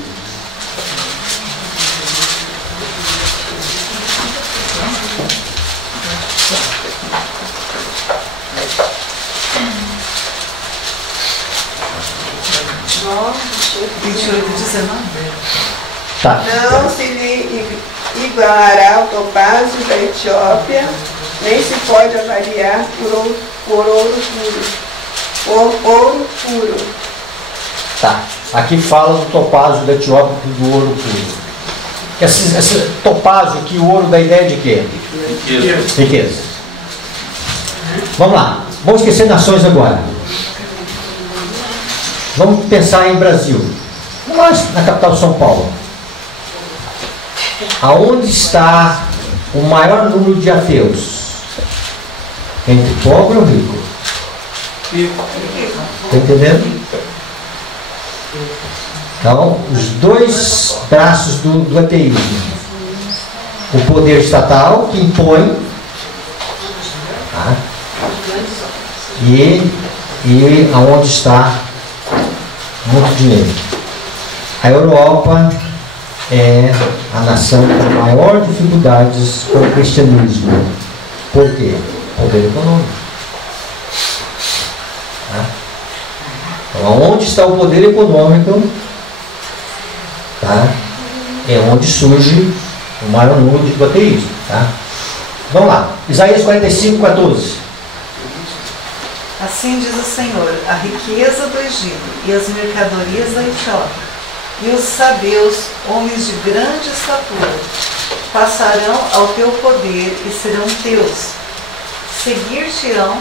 Jó 28:19. Tá. Não se lhe igualará o topázio da Etiópia, nem se pode avaliar por ouro puro. Por ouro puro. Tá. Aqui fala do topázio da Etiópia e do ouro puro. Esse topázio aqui, o ouro, dá ideia de quê? Riqueza. Vamos lá. Vamos esquecer nações agora. Vamos pensar em Brasil. Vamos na capital de São Paulo. Aonde está o maior número de ateus? Entre pobre ou rico? Está entendendo? Então, os dois braços do ateísmo. O poder estatal, que impõe, tá? E aonde está muito dinheiro. A Europa é a nação com maior dificuldades com o cristianismo. Por quê? Poder econômico. Tá? Então, onde está o poder econômico, tá? É onde surge o maior número de ateísmo. Tá? Vamos lá. Isaías 45:14. Assim diz o Senhor, a riqueza do Egito e as mercadorias da Etiópia, e os sabeus, homens de grande estatura, passarão ao teu poder e serão teus. Seguir-te-ão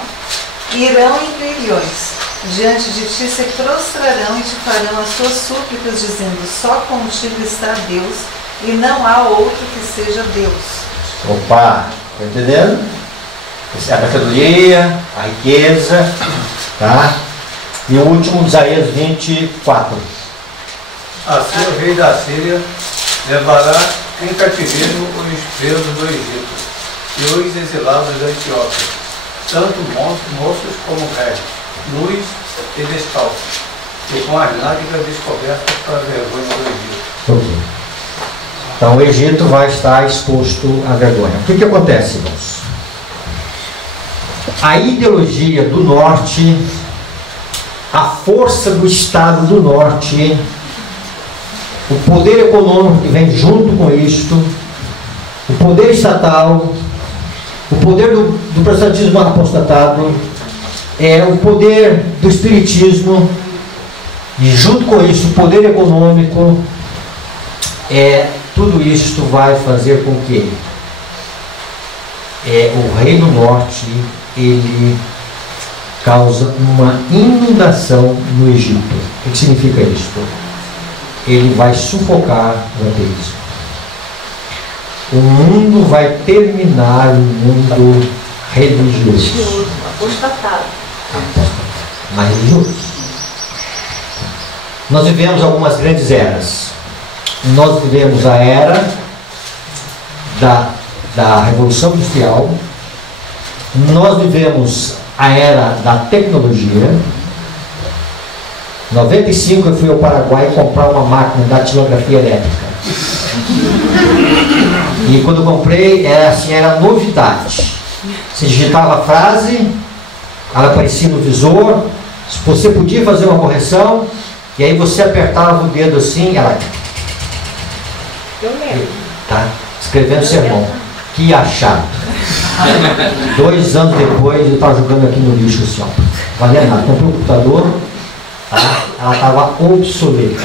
e irão em trilhões. Diante de ti se prostrarão e te farão as suas súplicas, dizendo, só contigo está Deus, e não há outro que seja Deus. Opa, está entendendo? A mercadoria, a riqueza, tá? E o último, Isaías 24. Assim o rei da Síria levará em cativeiro os presos do Egito e os exilados da Etiópia, tanto moços como velhos, nus e descalços, e com as nádegas descobertas para a vergonha do Egito. Ok. Então o Egito vai estar exposto à vergonha. O que acontece, irmãos? A ideologia do norte, a força do Estado do norte, o poder econômico que vem junto com isto, o poder estatal, o poder do protestantismo apostatado, o poder do espiritismo, e junto com isso o poder econômico, tudo isto vai fazer com que o Reino Norte ele causa uma inundação no Egito. O que significa isso? Ele vai sufocar o ateísmo. O mundo vai terminar o mundo religioso. Apostatado. Mas religioso. Nós vivemos algumas grandes eras. Nós vivemos a era da Revolução Industrial. Nós vivemos a era da tecnologia. Em 95 eu fui ao Paraguai comprar uma máquina de datilografia elétrica. E quando eu comprei, era novidade. Você digitava a frase, ela aparecia no visor, você podia fazer uma correção, e aí você apertava o dedo assim, ela... Eu lembro. Tá? Escrevendo sermão. Que achado. 2 anos depois, eu estava jogando aqui no lixo assim, ó. Valia nada. Comprei um computador, tá? Ela estava obsoleta.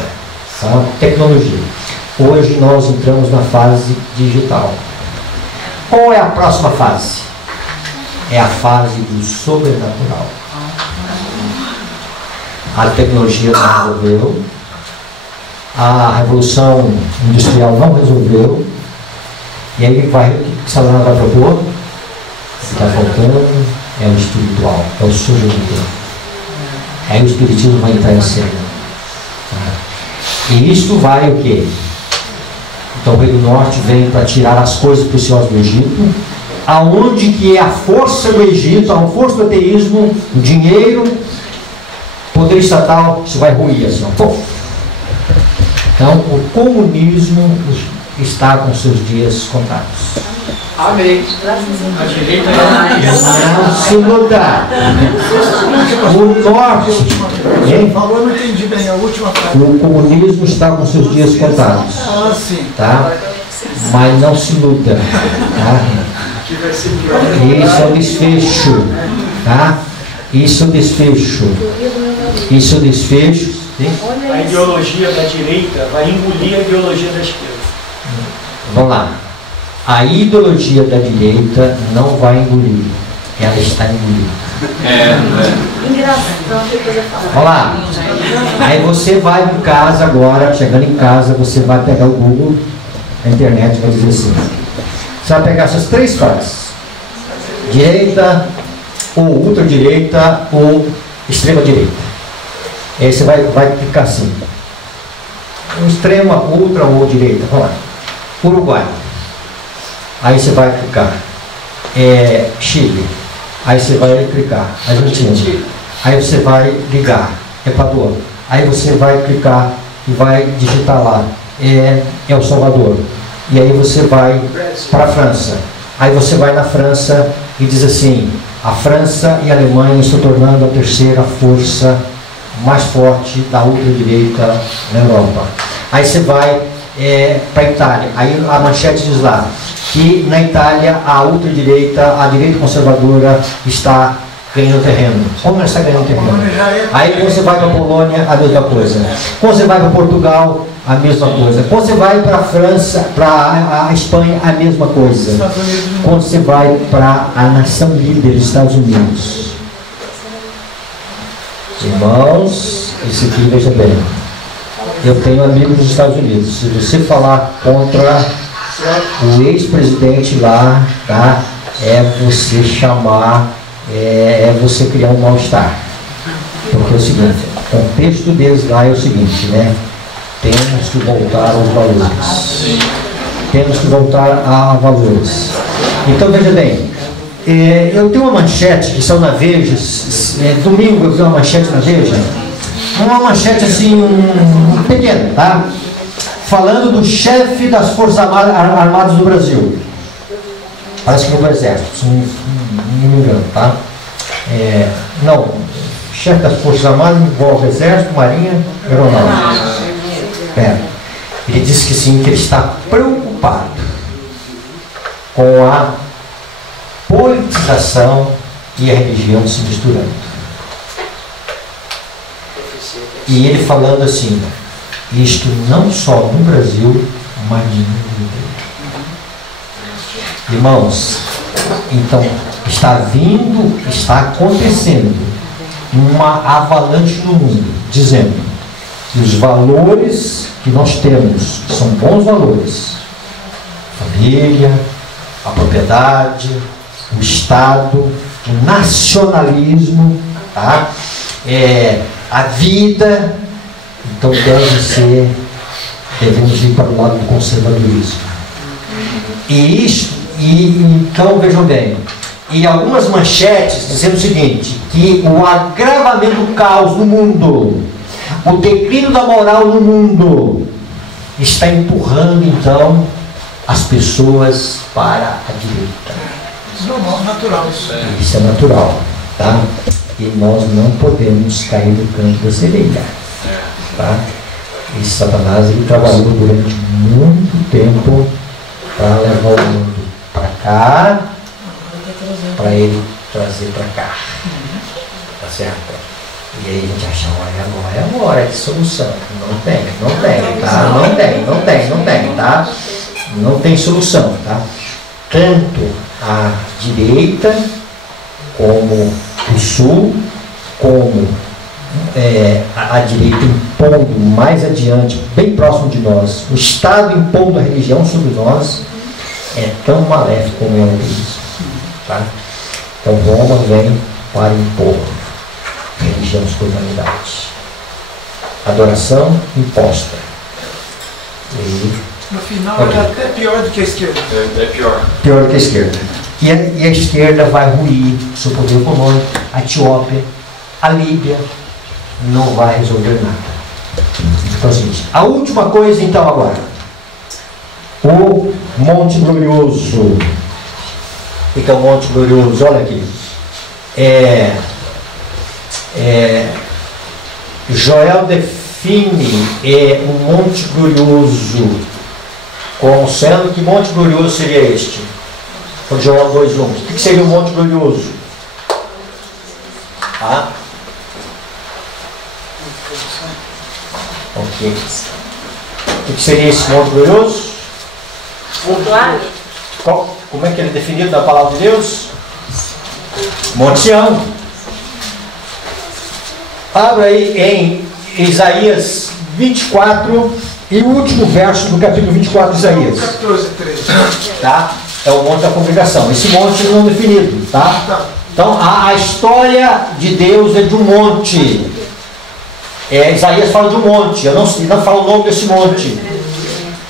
Tá? Tecnologia. Hoje nós entramos na fase digital. Qual é a próxima fase? É a fase do sobrenatural. A tecnologia não resolveu. A revolução industrial não resolveu. E aí o que Satanás vai propor? O que está faltando é o espiritual, é o sobrenatural. Aí o espiritismo vai entrar em cena. E isto vai o quê? Então o Rei do Norte vem para tirar as coisas preciosas do Egito, aonde que é a força do Egito, a força do ateísmo, o dinheiro, o poder estatal, isso vai ruir assim, ó. Então o comunismo está com seus dias contados. Amém. A direita não se mudar. O norte, falou, eu não entendi bem a última frase. O comunismo está com seus dias contados. Ah, sim. Tá? Mas não se luta. Tá? Isso é o desfecho. Tá? Isso é o desfecho. Isso é o desfecho. Sim? A ideologia da direita vai engolir a ideologia da esquerda. Vamos lá. A ideologia da direita não vai engolir. Ela está engolida. Vamos lá. Aí você vai em casa agora, chegando em casa, você vai pegar o Google, a internet vai dizer assim. Você vai pegar essas 3 frases. Direita, ou ultradireita, ou extrema direita. Aí você vai clicar assim. Extrema, ultra ou direita. Vamos lá. Uruguai. Aí você vai clicar. Chile. Aí você vai clicar. Argentina. Aí você vai ligar. Equador. Aí você vai clicar e vai digitar lá. El Salvador. E aí você vai para a França. Aí você vai na França e diz assim: a França e a Alemanha estão tornando a terceira força mais forte da ultradireita na Europa. Aí você vai para a Itália. Aí a manchete diz lá que na Itália a ultradireita, a direita conservadora está ganhando terreno. Como ela está ganhando terreno? Aí quando você vai para a Polônia, a mesma coisa. Quando você vai para Portugal, a mesma coisa. Quando você vai para a França, para a Espanha, a mesma coisa. Quando você vai para a nação líder, Estados Unidos. Irmãos, isso aqui veja bem. Eu tenho amigos nos Estados Unidos. Se você falar contra o ex-presidente lá, tá? Você chamar, você criar um mal-estar. Porque é o seguinte, o contexto deles lá é o seguinte, né? Temos que voltar aos valores. Temos que voltar a valores. Então veja bem, eu tenho uma manchete que saiu na Veja, domingo eu vi uma manchete na Veja, uma manchete assim, pequena, tá? Falando do chefe das Forças Armadas do Brasil. Parece que é do Exército, se não me engano, tá? Não, chefe das Forças Armadas envolve Exército, Marinha, Aeronáutica. Ele disse que sim, que ele está preocupado com a politização e a religião se misturando. E ele falando assim, isto não só no Brasil, mas no mundo inteiro. Irmãos, então está acontecendo uma avalanche no mundo, dizendo que os valores que nós temos, que são bons valores, família, a propriedade, o Estado, o nacionalismo, tá? A vida, então devemos ir para o lado do conservadorismo. Então vejam bem, e algumas manchetes dizendo o seguinte, que o agravamento do caos no mundo, o declínio da moral no mundo, está empurrando então as pessoas para a direita. Isso é natural. Isso é natural, tá? E nós não podemos cair no canto da sereia, tá? E Satanás, ele trabalhou durante muito tempo para levar o mundo para cá, para ele trazer para cá, tá certo? E aí a gente acha, olha, agora é de solução. Não tem, tá? Não tem, tá? Não tem solução, tá? Tanto a direita, como o sul, como a direita impondo mais adiante, bem próximo de nós, o Estado impondo a religião sobre nós, é tão maléfico como é o ateísmo, tá? Então Roma vem para impor religião sobre a humanidade. Adoração imposta. E no final é até pior do que a esquerda. É pior. Pior do que a esquerda. E a esquerda vai ruir seu poder econômico, a Etiópia, a Líbia, não vai resolver nada. Então é o seguinte, a última coisa então agora, o Monte Glorioso. O que é o Monte Glorioso? Olha aqui. Joel define o Monte Glorioso como sendo, que Monte Glorioso seria este? Por Joel 2:1. O que seria o Monte Glorioso? Tá? Ok. O que seria esse Monte Glorioso? Como é que ele é definido na palavra de Deus? Monte Sião. Abra aí em Isaías 24 e o último verso do capítulo 24 de Isaías. 14:13. Tá? É o monte da congregação. Esse monte não definido, tá? Então a história de Deus é de um monte. Isaías fala de um monte. Eu não falo o nome desse monte.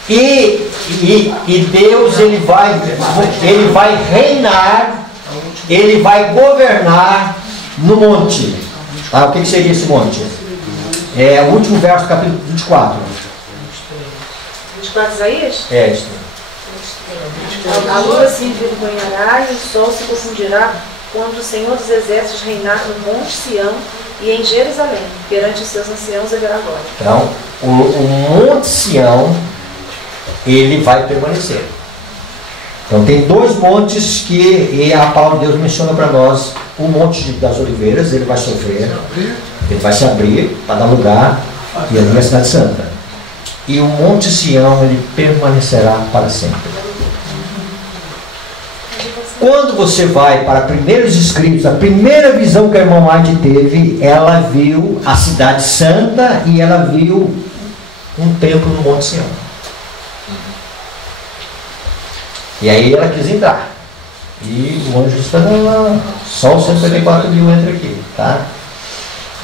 E Deus ele vai reinar, ele vai governar no monte. Tá? O que seria esse monte? É o último verso do capítulo 24. 24 Isaías? É isso. A lua se envergonhará e o sol se confundirá quando o Senhor dos Exércitos reinar no Monte Sião e em Jerusalém, perante os seus anciãos haverá glória. Então, o Monte Sião, ele vai permanecer. Então, tem dois montes que a palavra de Deus menciona para nós. O Monte das Oliveiras, ele vai sofrer, ele vai se abrir para dar lugar, e ali é a Cidade Santa. E o Monte Sião, ele permanecerá para sempre. Quando você vai para primeiros escritos, a primeira visão que a irmã White teve, ela viu a Cidade Santa e ela viu um templo no Monte Sião. E aí ela quis entrar. E o anjo disse, não, só os 154 mil entra aqui, tá?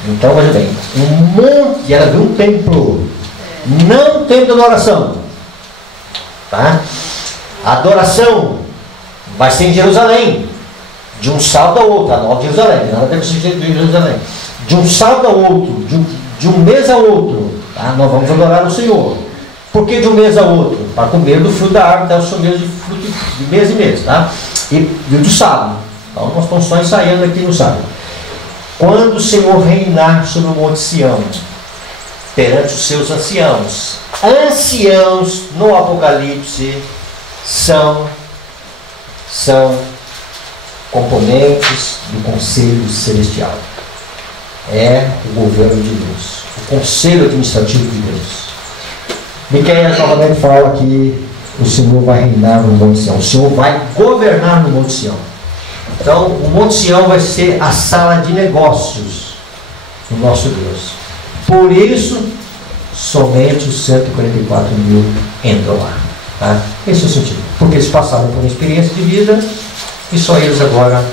Então, veja bem, um monte, e ela viu um templo, não um templo de adoração, tá? A adoração vai ser em Jerusalém, de um salto ao outro, a Nova Jerusalém, nada deve ser de Jerusalém, de um salto ao outro, de um mês ao outro, tá? Nós vamos adorar o Senhor. Por que de um mês ao outro? Para comer do fruto da árvore, dar o seu mês de fruto de mês em mês, tá? E do sábado. Então nós estamos só ensaiando aqui no sábado. Quando o Senhor reinar sobre o Monte Sião, perante os seus anciãos, anciãos no Apocalipse são componentes do Conselho Celestial. É o governo de Deus, o Conselho Administrativo de Deus. Miqueias novamente fala que o Senhor vai reinar no Monte Sião, o Senhor vai governar no Monte Sião. Então, o Monte Sião vai ser a sala de negócios do nosso Deus. Por isso, somente os 144 mil entram lá. Tá? Esse é o sentido. Porque eles passaram por uma experiência de vida e só eles agora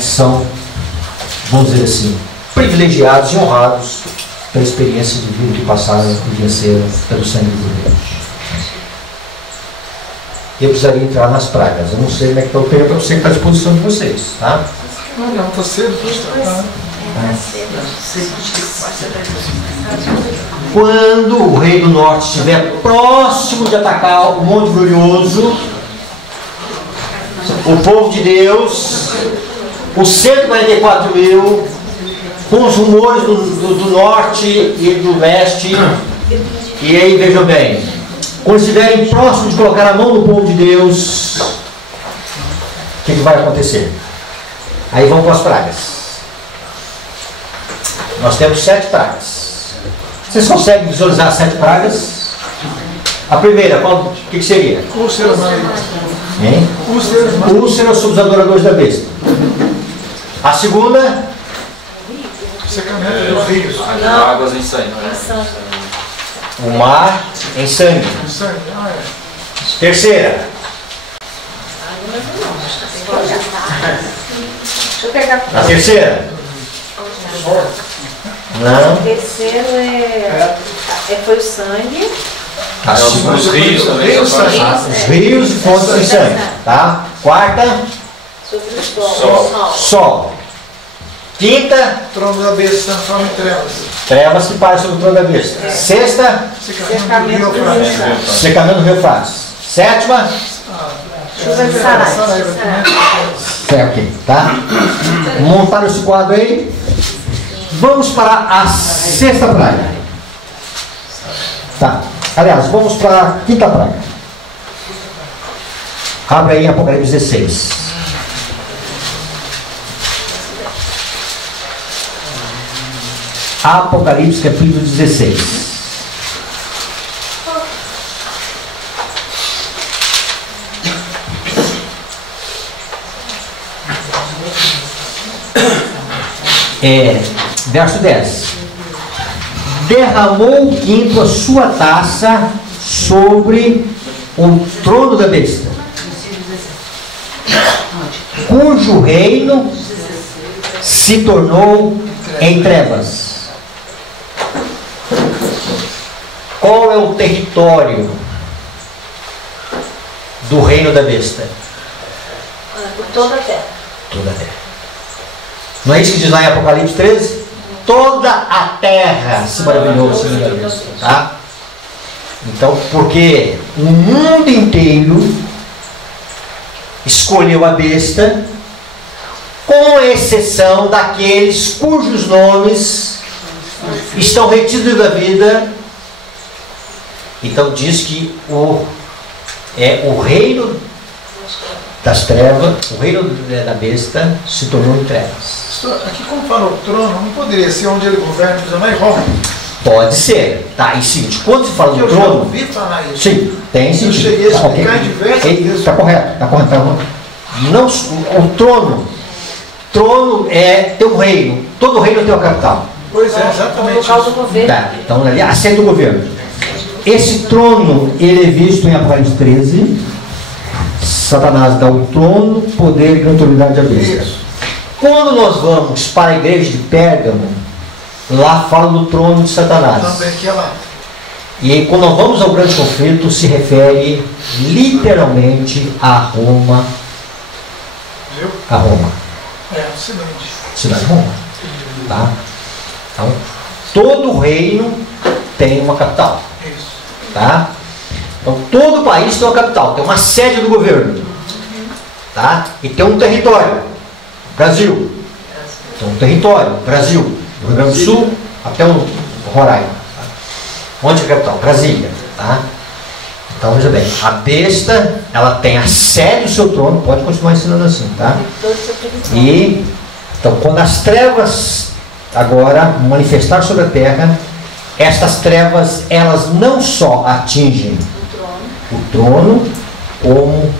são, vamos dizer assim, privilegiados e honrados pela experiência de vida que passaram e venceram pelo sangue de Deus. eu precisaria entrar nas pragas. Eu não sei como é que está o tempo, eu sei que está à disposição de vocês, tá? Não, está cedo. Quando o rei do norte estiver próximo de atacar o Monte Glorioso, o povo de Deus, os 144 mil, com os rumores do norte e do leste, e aí vejam bem, quando estiverem próximos de colocar a mão no povo de Deus, o que vai acontecer? Aí vão para as pragas. Nós temos 7 pragas. Vocês conseguem visualizar as 7 pragas? A primeira, o que seria? Úlcera maligna. Hein? Úlcera sobre os adoradores da besta. A segunda? Secamento dos rios. Águas em sangue. O mar em sangue. Terceira? Deixa eu pegar. A terceira? Não. O terceiro foi o sangue. Os rios também. Os rios e fontes de sangue. Tá? Quarta? Sobre o sol. Sol. Quinta? Trono da besta transforma em trevas. Trevas que param sobre o trono da besta. Sexta? Secamento do rio. Secamento do rio Eufrates. Sétima? Chuva de Saraiva. Certo, tá? Montaram esse quadro aí. Vamos para a sexta praga. Tá. Aliás, vamos para a quinta praga. Abre aí em Apocalipse 16. Apocalipse capítulo 16. Verso 10. Derramou o quinto a sua taça sobre o trono da besta, cujo reino se tornou em trevas. Qual é o território do reino da besta? Por toda a terra. Toda a terra. Não é isso que diz lá em Apocalipse 13? Toda a terra se maravilhou, tá? Então, porque o mundo inteiro escolheu a besta, com exceção daqueles cujos nomes estão retidos da vida. Então diz que o reino das trevas, o reino da besta se tornou em trevas. Aqui, como fala o trono, não poderia ser onde ele governa, em Roma? Pode ser. Tá, e seguinte, quando se fala do trono... Eu já ouvi falar isso. Sim, tem sentido. Eu cheguei a explicar em diversas vezes. Está correto, está correto. Não, o trono tem um reino. Todo reino tem uma capital. Pois é, exatamente. O local do governo. Tá, então ali, a sede do governo. Esse trono, ele é visto em Apocalipse 13. Satanás dá o trono, poder e autoridade à besta. Quando nós vamos para a igreja de Pérgamo, lá fala do trono de Satanás. Também que é lá. E aí, quando nós vamos ao grande conflito, se refere literalmente a Roma. Viu? A Roma. Cidade. Cidade de Roma. Tá? Então, todo reino tem uma capital. Isso. Tá? Então, todo país tem uma capital, tem uma sede do governo. Tá? E tem um território. Brasil. Tem um território. Brasil. Do Rio Grande do Sul até o Roraima. Tá? Onde é a capital? Brasília. Tá? Então, veja bem. A besta, ela tem a sede do seu trono. Pode continuar ensinando assim. Tá? E, então, quando as trevas agora manifestar sobre a terra, estas trevas, elas não só atingem o trono, como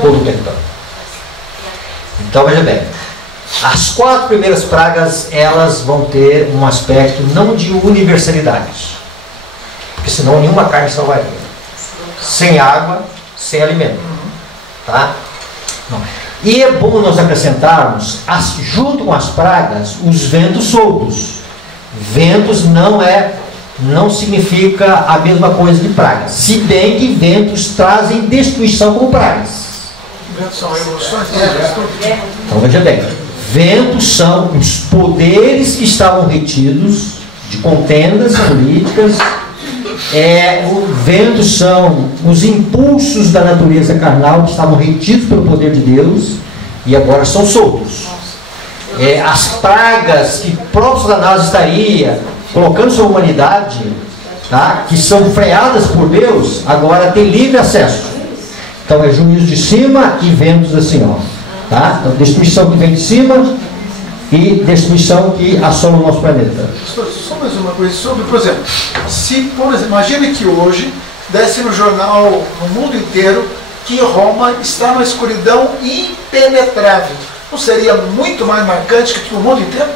todo o território. Então, veja bem, as 4 primeiras pragas, elas vão ter um aspecto não de universalidade, porque senão nenhuma carne salvaria. Sem água, sem alimento. Tá? Não. E é bom nós acrescentarmos, junto com as pragas, os ventos soltos. Ventos não é não significa a mesma coisa de pragas. Se bem que ventos trazem destruição como pragas. Ventos são emoções. Então veja bem, ventos são os poderes que estavam retidos de contendas políticas. Ventos são os impulsos da natureza carnal que estavam retidos pelo poder de Deus e agora são soltos. As pragas que o próprio Satanás estaria colocando sobre a humanidade, tá? Que são freadas por Deus, agora tem livre acesso. Então é juízo de cima e ventos assim, ó, tá? Então destruição que vem de cima e destruição que assola o nosso planeta. Só mais uma coisa sobre, por exemplo, imagine que hoje desse no jornal no mundo inteiro que Roma está numa escuridão impenetrável. Não seria muito mais marcante que o mundo inteiro?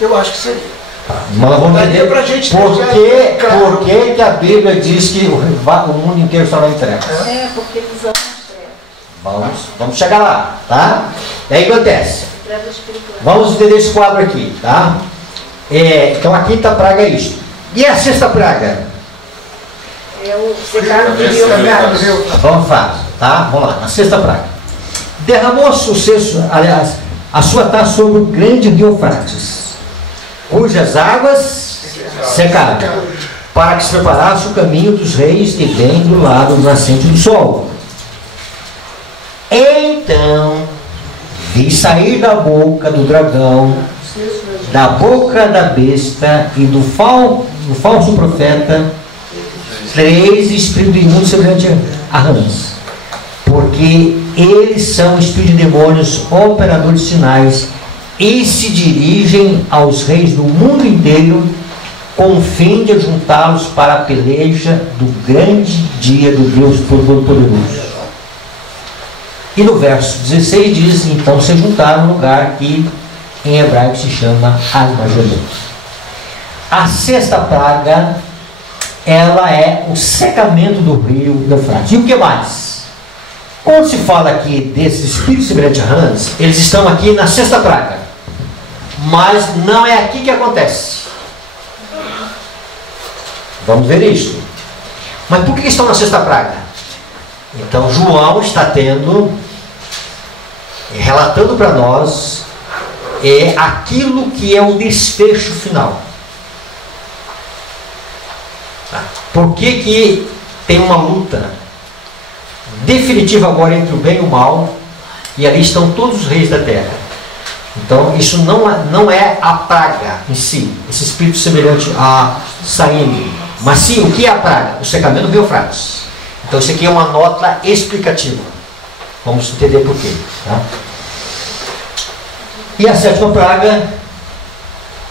Eu acho que seria. Mas vamos entender por que a Bíblia diz que o mundo inteiro está na trevas. Porque eles amam as trevas. Vamos chegar lá, tá? E aí acontece. Vamos entender esse quadro aqui, tá? Então a quinta praga é isto. E a sexta praga? É o secado do rio. Vamos falar, tá? Vamos lá, a sexta praga. Derramou a sua taça sobre o grande rio Eufrates, cujas águas secaram, para que se preparasse o caminho dos reis que vêm do lado do nascente do sol. Então vi sair da boca do dragão, da boca da besta e do falso profeta 3 espíritos imundos semelhantes a rãs, porque eles são espíritos de demônios, operadores de sinais, e se dirigem aos reis do mundo inteiro com o fim de juntá-los para a peleja do grande dia do Deus Todo-Poderoso. E no verso 16 diz, então se juntaram no lugar que em hebraico se chama Armagedon. A sexta praga, ela é o secamento do rio Eufrates. E o que mais? Quando se fala aqui desses espíritos semelhantes a rãs, eles estão aqui na sexta praga. Mas não é aqui que acontece. Vamos ver isso. Mas por que estão na sexta praga? Então João está relatando para nós aquilo que é o desfecho final. Por que tem uma luta definitiva agora entre o bem e o mal, e ali estão todos os reis da terra? Então isso não é a praga em si, esse espírito semelhante a saindo, mas sim o que é a praga? O secamento do rio Eufrates. Então isso aqui é uma nota explicativa. Vamos entender por quê, tá? E a sétima praga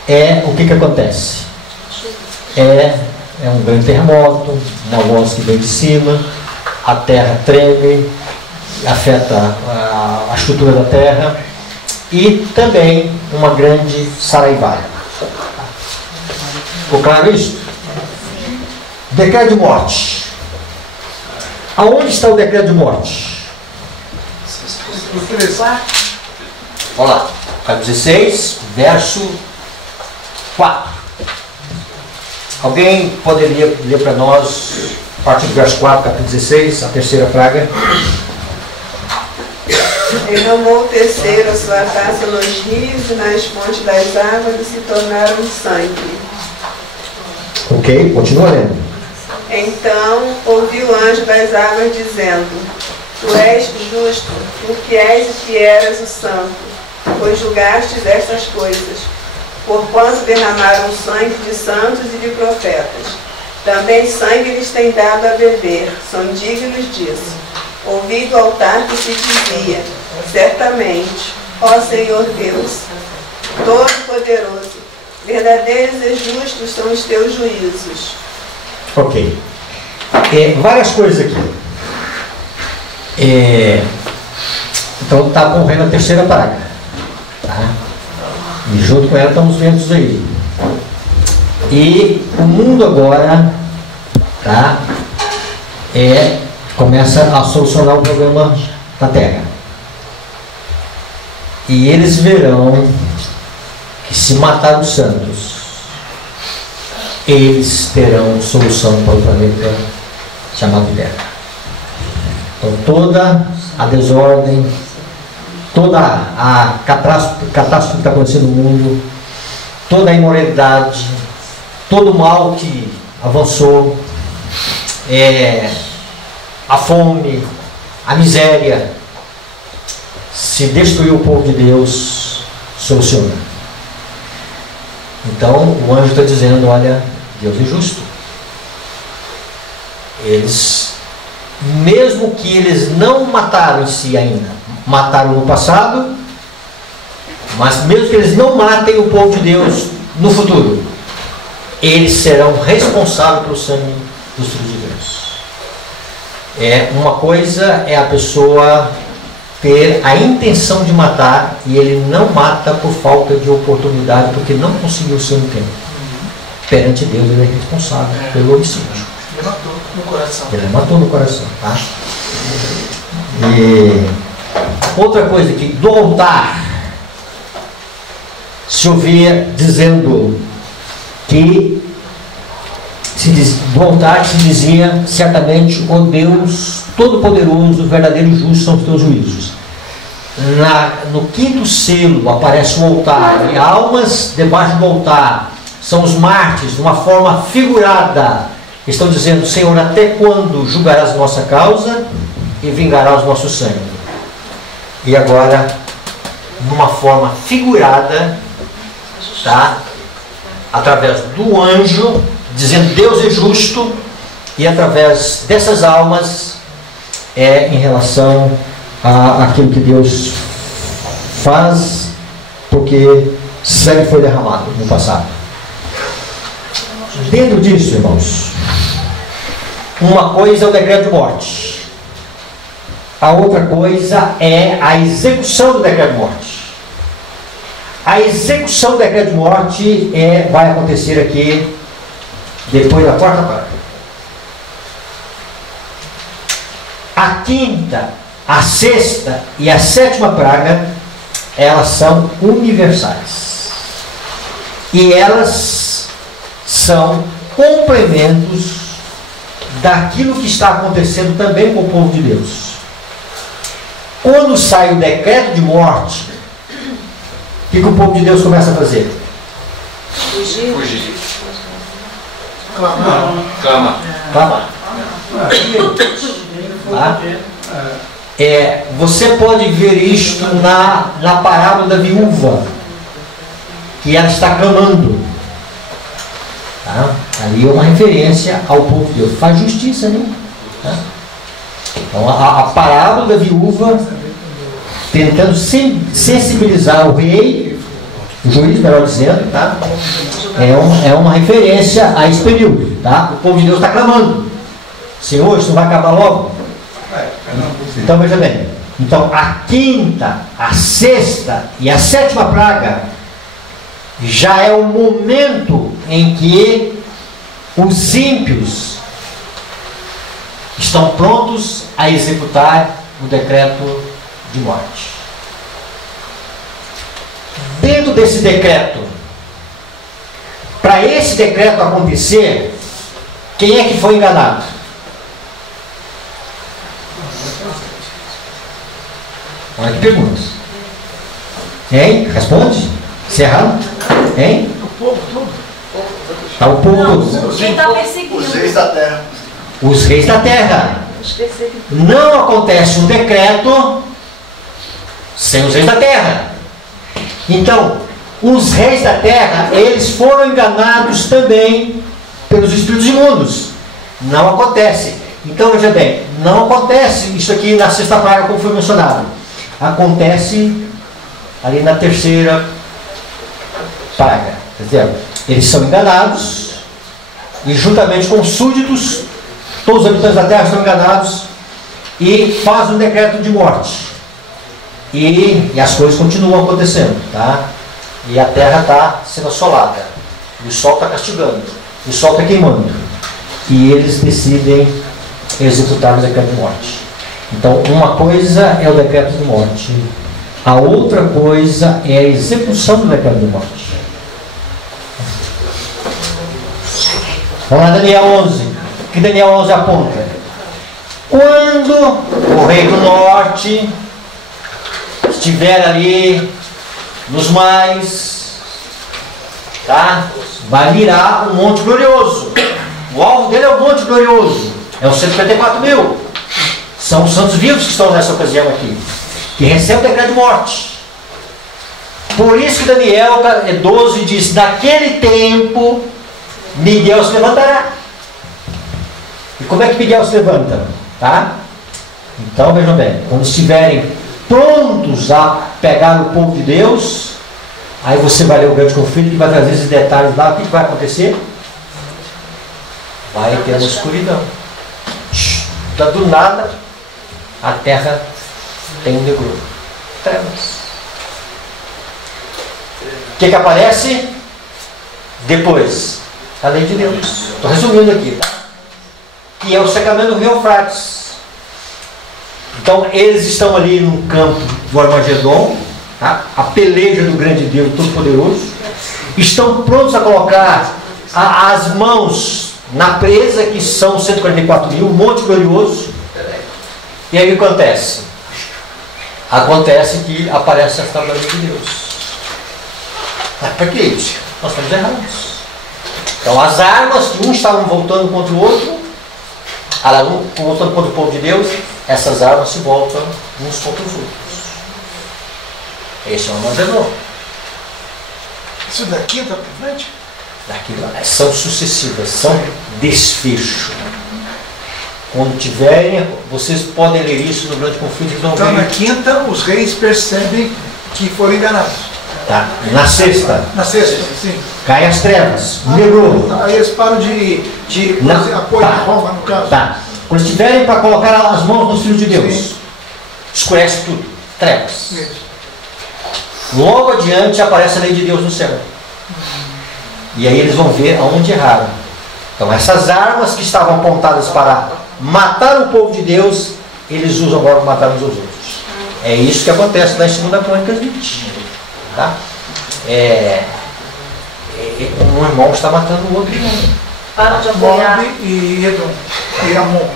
é o que acontece? É um grande terremoto, uma voz que vem de cima, a terra treme, afeta a estrutura da terra, e também uma grande saraivaia. Ficou claro isso? Decreto de morte. Aonde está o decreto de morte? Olha lá, capítulo 16, verso 4. Alguém poderia ler para nós, a partir do verso 4, capítulo 16, a terceira praga? Derramou o terceiro a sua taça nos rios e nas fontes das águas e se tornaram sangue. Ok, continua lendo. Então ouviu o anjo das águas dizendo: Tu és justo, tu que és e que eras o santo, pois julgastes estas coisas, porquanto derramaram sangue de santos e de profetas. Também sangue lhes tem dado a beber, são dignos disso. Ouvi do altar que se dizia: certamente, ó Senhor Deus, Todo-Poderoso, verdadeiros e justos são os teus juízos. Ok. Várias coisas aqui. Então está ocorrendo a terceira praga. Tá? E junto com ela estão os ventos aí. E o mundo agora começa a solucionar o problema da Terra. E eles verão que se matar os santos, eles terão solução para o planeta chamado Terra. Então toda a desordem, toda a catástrofe que está acontecendo no mundo, toda a imoralidade, todo o mal que avançou, a fome, a miséria, se destruir o povo de Deus, soluciona. Então o anjo está dizendo, olha, Deus é justo. Eles, mesmo que eles não mataram em si ainda, mataram no passado, mas mesmo que eles não matem o povo de Deus no futuro, eles serão responsáveis pelo sangue dos filhos de Deus. Uma coisa é a pessoa ter a intenção de matar e ele não mata por falta de oportunidade, porque não conseguiu ser um tempo. Perante Deus ele é responsável pelo homicídio. Ele matou no coração. Ele matou no coração, tá? E outra coisa aqui, do altar se ouvia dizendo que do altar se dizia certamente, ó Deus Todo-Poderoso, verdadeiro e justo são os teus juízos. No quinto selo aparece o altar, e almas debaixo do altar são os mártires, de uma forma figurada. Estão dizendo, Senhor, até quando julgarás nossa causa e vingarás nosso sangue? E agora, numa forma figurada, tá? Através do anjo, dizendo Deus é justo, e através dessas almas, em relação àquilo que Deus faz, porque sangue foi derramado no passado. Dentro disso, irmãos, uma coisa é o decreto de morte, a outra coisa é a execução do decreto de morte. A execução do decreto de morte vai acontecer aqui depois da quarta praga. A quinta, a sexta e a sétima praga, elas são universais. E elas são complementos daquilo que está acontecendo também com o povo de Deus. Quando sai o decreto de morte, o que o povo de Deus começa a fazer? Fugir. Clamar. Clamar. Você pode ver isto na parábola da viúva, que ela está clamando. Tá? Ali é uma referência ao povo de Deus. Faz justiça, né? Tá? Então a parábola da viúva, tentando sensibilizar o rei, o juiz, melhor dizendo, tá? É uma referência a esse período. Tá? O povo de Deus está clamando. Senhor, isso não vai acabar logo? Então veja bem, então a quinta, a sexta e a sétima praga já é o momento em que os ímpios estão prontos a executar o decreto de morte. Dentro desse decreto, para esse decreto acontecer, quem é que foi enganado? Olha que perguntas. Hein? Responde? Se errar? Hein? O povo todo. Está o povo todo. Quem está perseguindo? Os reis da terra. Os reis da terra. Não acontece um decreto sem os reis da terra. Então, os reis da terra, eles foram enganados também pelos espíritos imundos. Não acontece. Então, veja bem, não acontece isso aqui na sexta praga, como foi mencionado. Acontece ali na terceira praga. Entendeu? Eles são enganados e, juntamente com os súditos, todos os habitantes da terra são enganados e faz um decreto de morte. E as coisas continuam acontecendo, tá? E a terra está sendo assolada, e o sol está castigando, e o sol está queimando, e eles decidem executar o decreto de morte. Então, uma coisa é o decreto de morte, a outra coisa é a execução do decreto de morte. Vamos lá, Daniel 11. O que Daniel 11 aponta? Quando o rei do norte estiver ali nos mares, tá? Vai mirar um monte glorioso. O alvo dele é o monte glorioso. É os 154 mil. São os santos vivos que estão nessa ocasião aqui, que recebem o decreto de morte. Por isso que Daniel 12 diz: naquele tempo Miguel se levantará. E como é que Miguel se levanta? Tá? Então vejam bem, quando estiverem prontos a pegar o povo de Deus, aí você vai ler o grande conflito, que vai trazer esses detalhes lá. O que vai acontecer? Vai ter uma escuridão. Do nada a terra tem um negro. Trevas. O que aparece? Depois, a lei de Deus. Estou resumindo aqui, tá? Que é o secamento do rio Eufrates. Então eles estão ali no campo do Armagedon, tá? A peleja do grande Deus Todo-Poderoso. Estão prontos a colocar as mãos na presa, que são 144 mil, um monte glorioso. E aí o que acontece? Acontece que aparece a tabela de Deus. Mas para que isso? Nós estamos errados. Então as armas que uns estavam voltando contra o outro, um voltando contra o povo de Deus, essas armas se voltam uns contra os outros. Esse é o Armagedon. Isso daqui está para frente? Daqui, são sucessivas, são desfecho. Quando tiverem, vocês podem ler isso no grande conflito. Então na quinta os reis percebem que foram enganados. Tá. Na sexta. Na sexta, sim. Cai as trevas. Negou. Aí eles param de apoio a Roma, no caso. Tá. Quando estiverem para colocar as mãos nos filhos de Deus, sim, escurece tudo. Trevas. Isso. Logo adiante aparece a lei de Deus no céu. E aí eles vão ver aonde erraram. Então essas armas que estavam apontadas para matar o povo de Deus, eles usam agora para matar uns aos outros. É isso que acontece na 2 Crônicas 20. Tá? Um irmão está matando o outro irmão. Para de apoiar. Moab e Edom e Amon.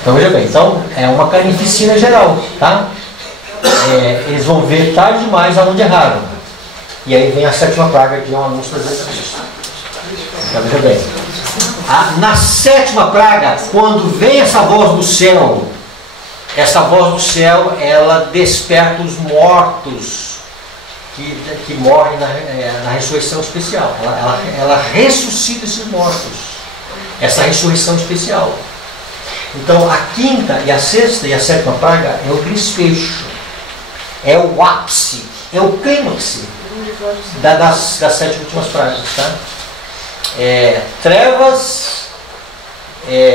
Então veja bem, então é uma carnificina geral, tá? Eles vão ver tarde demais aonde erraram. E aí vem a 7ª praga, que é um anúncio das vezes. Então veja bem, na 7ª praga, quando vem essa voz do céu, essa voz do céu, ela desperta os mortos que morrem na ressurreição especial. Ela ressuscita esses mortos. Essa ressurreição especial. Então a 5ª e a 6ª e a 7ª praga é o desfecho. É o ápice. É o clímax das 7 últimas pragas. Tá? Trevas,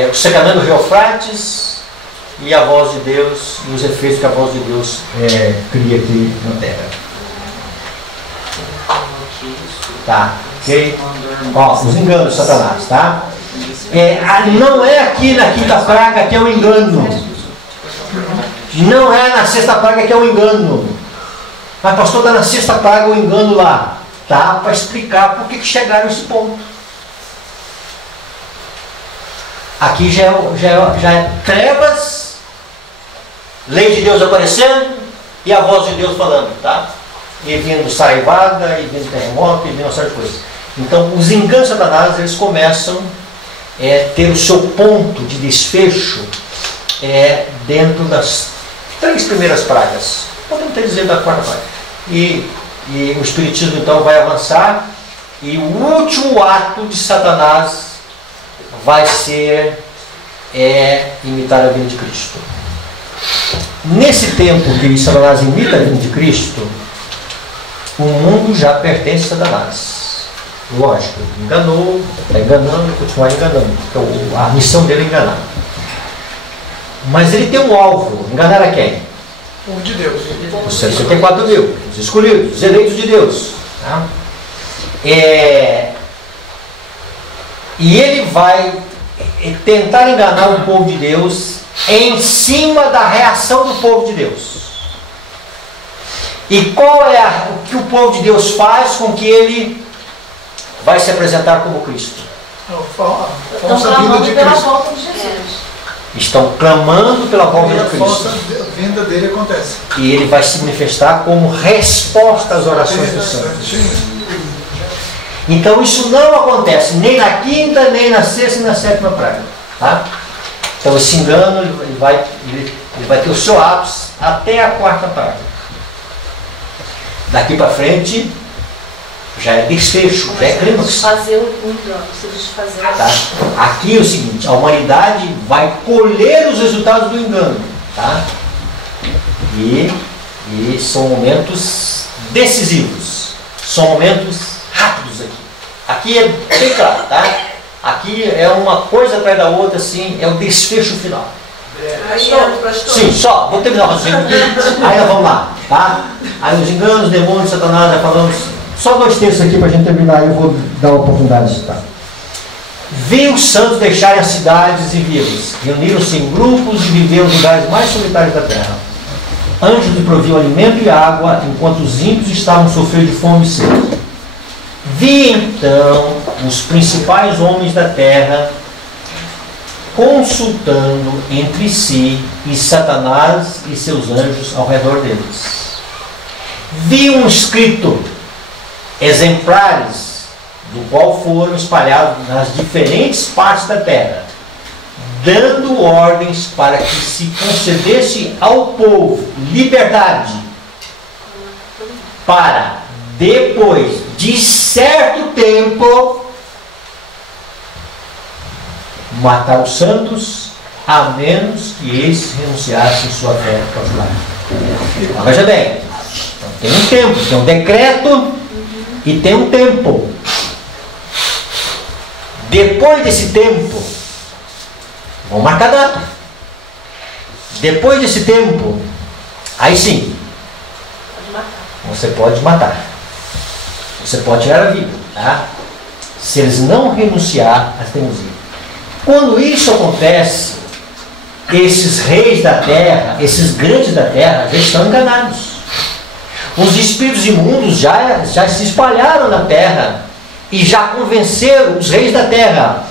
o secamento do rio Eufrates, e a voz de Deus, e os efeitos que a voz de Deus cria aqui na terra. Tá, ok? Ó, os enganos de Satanás, tá? Não é aqui na 5ª praga que é o engano. Não é na 6ª praga que é o engano. Mas pastor, está na 6ª praga o engano lá. Tá? Para explicar por que chegaram a esse ponto. Aqui já é trevas, lei de Deus aparecendo e a voz de Deus falando, tá? E vindo saraivada, e vindo terremoto, e vindo uma série de coisas. Então, os enganos de Satanás, eles começam a ter o seu ponto de desfecho dentro das 3 primeiras pragas. Podemos até dizer da 4ª praga. E o Espiritismo, então, vai avançar, e o último ato de Satanás vai ser imitar a vinda de Cristo. Nesse tempo que Satanás imita a vinda de Cristo, o mundo já pertence a Satanás. Lógico, enganou, está enganando e continuar enganando. Então, a missão dele é enganar. Mas ele tem um alvo. Enganar a quem? O povo de Deus. Os 154 mil, os escolhidos, os eleitos de Deus. Tá? E ele vai tentar enganar o povo de Deus em cima da reação do povo de Deus. E qual é o que o povo de Deus faz com que ele vai se apresentar como Cristo. Estão clamando pela volta de Jesus. Estão clamando pela volta de Cristo. A falsa vinda dele acontece. E ele vai se manifestar como resposta às orações dos santos. Então isso não acontece nem na quinta, nem na sexta e na sétima praga. Tá? Então esse engano ele vai ter o seu ápice até a quarta praga. Daqui para frente já é desfecho, já é clímax. Fazer o engano, se desfazer. Tá? Aqui é o seguinte, a humanidade vai colher os resultados do engano. Tá? E são momentos decisivos. São momentos rápidos aqui. Aqui é bem claro, tá? Aqui é uma coisa atrás da outra, assim, é o desfecho final. Pastor. Sim, só, vou terminar o raciocínio aqui, aí nós vamos lá, tá? Aí os enganos, demônios, Satanás, já falamos. Só 2 textos aqui para a gente terminar, eu vou dar a oportunidade de citar. Vi os santos deixarem as cidades e vilas, reuniram-se em grupos e viveram nos lugares mais solitários da terra. Anjos lhe proviam alimento e água, enquanto os ímpios estavam sofrendo de fome e sede. Vi então os principais homens da terra consultando entre si e Satanás e seus anjos ao redor deles. Vi um escrito, exemplares do qual foram espalhados nas diferentes partes da terra, dando ordens para que se concedesse ao povo liberdade para, depois de certo tempo, matar os santos, a menos que eles renunciassem sua fé particular. Mas veja bem, então tem um tempo, tem um decreto e tem um tempo. Depois desse tempo, vamos marcar a data. Depois desse tempo, aí sim, você pode matar. Você pode tirar a vida, tá? Se eles não renunciar à teimosia. Quando isso acontece, esses reis da terra, esses grandes da terra, já estão enganados. Os espíritos imundos já se espalharam na terra e já convenceram os reis da terra.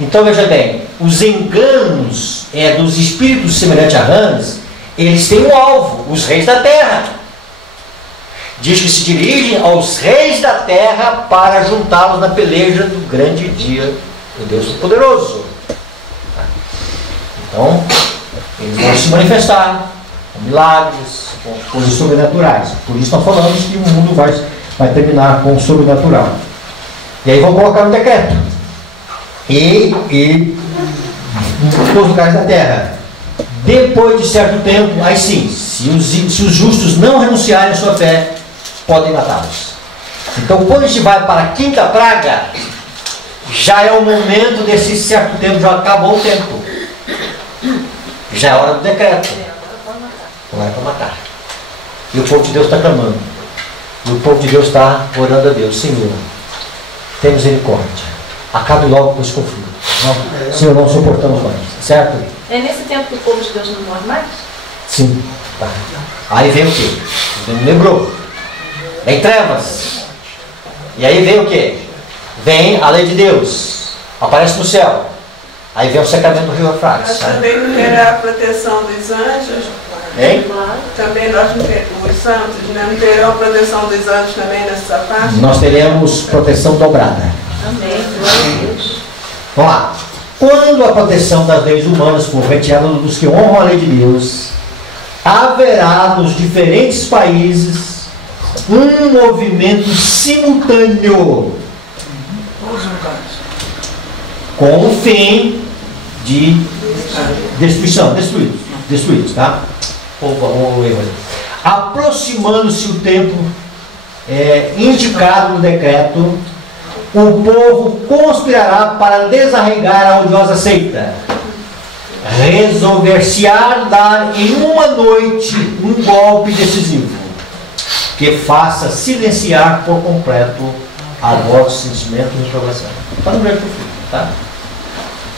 Então veja bem, os enganos dos espíritos semelhantes a rãs, eles têm um alvo, os reis da terra. Diz que se dirigem aos reis da terra para juntá-los na peleja do grande dia do Deus Todo-Poderoso. Então, eles vão se manifestar com milagres, com coisas sobrenaturais. Por isso nós falamos que o mundo vai terminar com o sobrenatural. E aí vão colocar no decreto. E em todos os lugares da terra. Depois de certo tempo, aí sim, se os justos não renunciarem à sua fé, podem matá-los. Então, quando a gente vai para a quinta praga, já é o momento desse certo tempo, já acabou o tempo. Já é hora do decreto. Não é para matar. E o povo de Deus está clamando. E o povo de Deus está orando a Deus. Senhor, tem misericórdia. Acabe logo com esse conflito. Senhor, não suportamos mais. Certo? É nesse tempo que o povo de Deus não morre mais? Sim. Tá. Aí vem o quê? Vem lembrou. Vem trevas. E aí vem o quê? Vem a lei de Deus. Aparece no céu. Aí vem o secamento do rio Eufrates. Mas também não terá a proteção dos anjos. Hein? Também os santos, né? Não terão a proteção dos anjos também nessa parte? Nós teremos proteção dobrada. Amém. Glória a Deus. Vamos lá. Quando a proteção das leis humanas for retirada dos que honram a lei de Deus, haverá nos diferentes países um movimento simultâneo com o fim de destruição, destruídos, tá? Aproximando-se o tempo indicado no decreto, o povo conspirará para desarraigar a odiosa seita. Resolver-se-á dar em uma noite um golpe decisivo, que faça silenciar por completo a voz de sentimento e reprovação. Está no grande conflito, tá?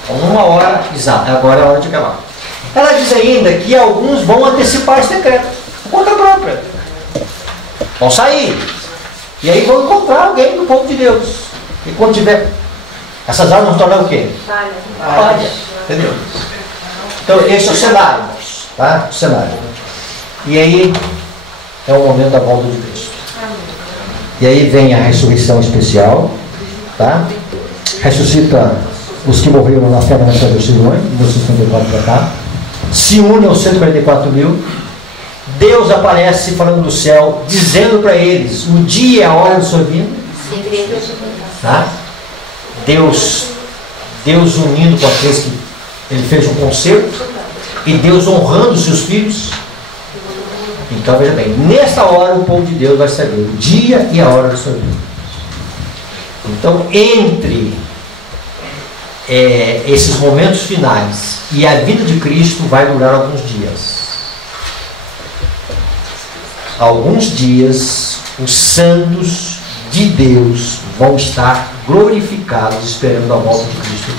Então, numa hora exata, agora é a hora de acabar. Ela diz ainda que alguns vão antecipar esse decreto, por conta própria. Vão sair. E aí vão encontrar alguém do povo de Deus. E quando tiver, essas águas vão tornar o quê? Palha. Entendeu? Então, esse é o cenário, tá? O cenário. E aí é o momento da volta de Cristo. E aí vem a ressurreição especial, tá? Ressuscita os que morreram na fé na Pedra de Silões, de 1954 para cá. Se une aos 144 mil. Deus aparece falando do céu, dizendo para eles o dia e a hora de sua vinda. Tá? Deus unindo com aqueles que ele fez um concerto, e Deus honrando os seus filhos. Então veja bem, nesta hora o povo de Deus vai saber o dia e a hora de sua vinda. Então, entre esses momentos finais e a vida de Cristo vai durar alguns dias. Alguns dias os santos de Deus vão estar glorificados esperando a volta de Cristo.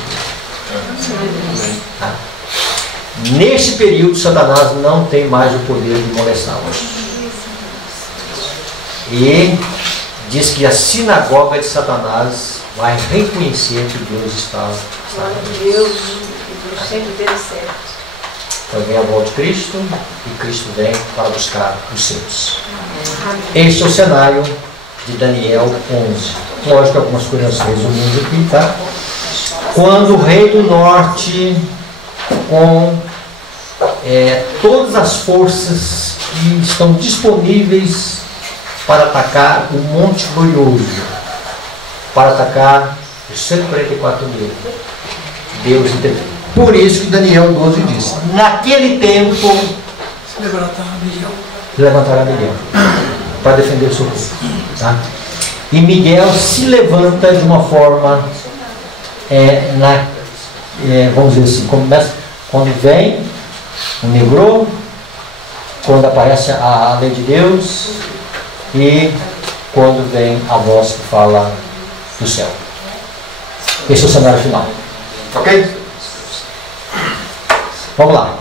Tá? Neste período, Satanás não tem mais o poder de molestá-los. E diz que a sinagoga de Satanás vai reconhecer que Deus está Deus sempre deu certo. Então vem a volta de Cristo e Cristo vem para buscar os seus. Este é o cenário de Daniel 11. Lógico que algumas coisas resumindo aqui, tá? Quando o rei do norte, com todas as forças que estão disponíveis para atacar o Monte Glorioso, para atacar os 144 mil, Deus intervém. Por isso que Daniel 12 diz: naquele tempo Se levantará Miguel para defender o seu povo. Tá? E Miguel se levanta de uma forma, vamos dizer assim, começa, quando vem o negro, quando aparece a lei de Deus e quando vem a voz que fala do céu. Esse é o cenário final. Ok? Vamos lá.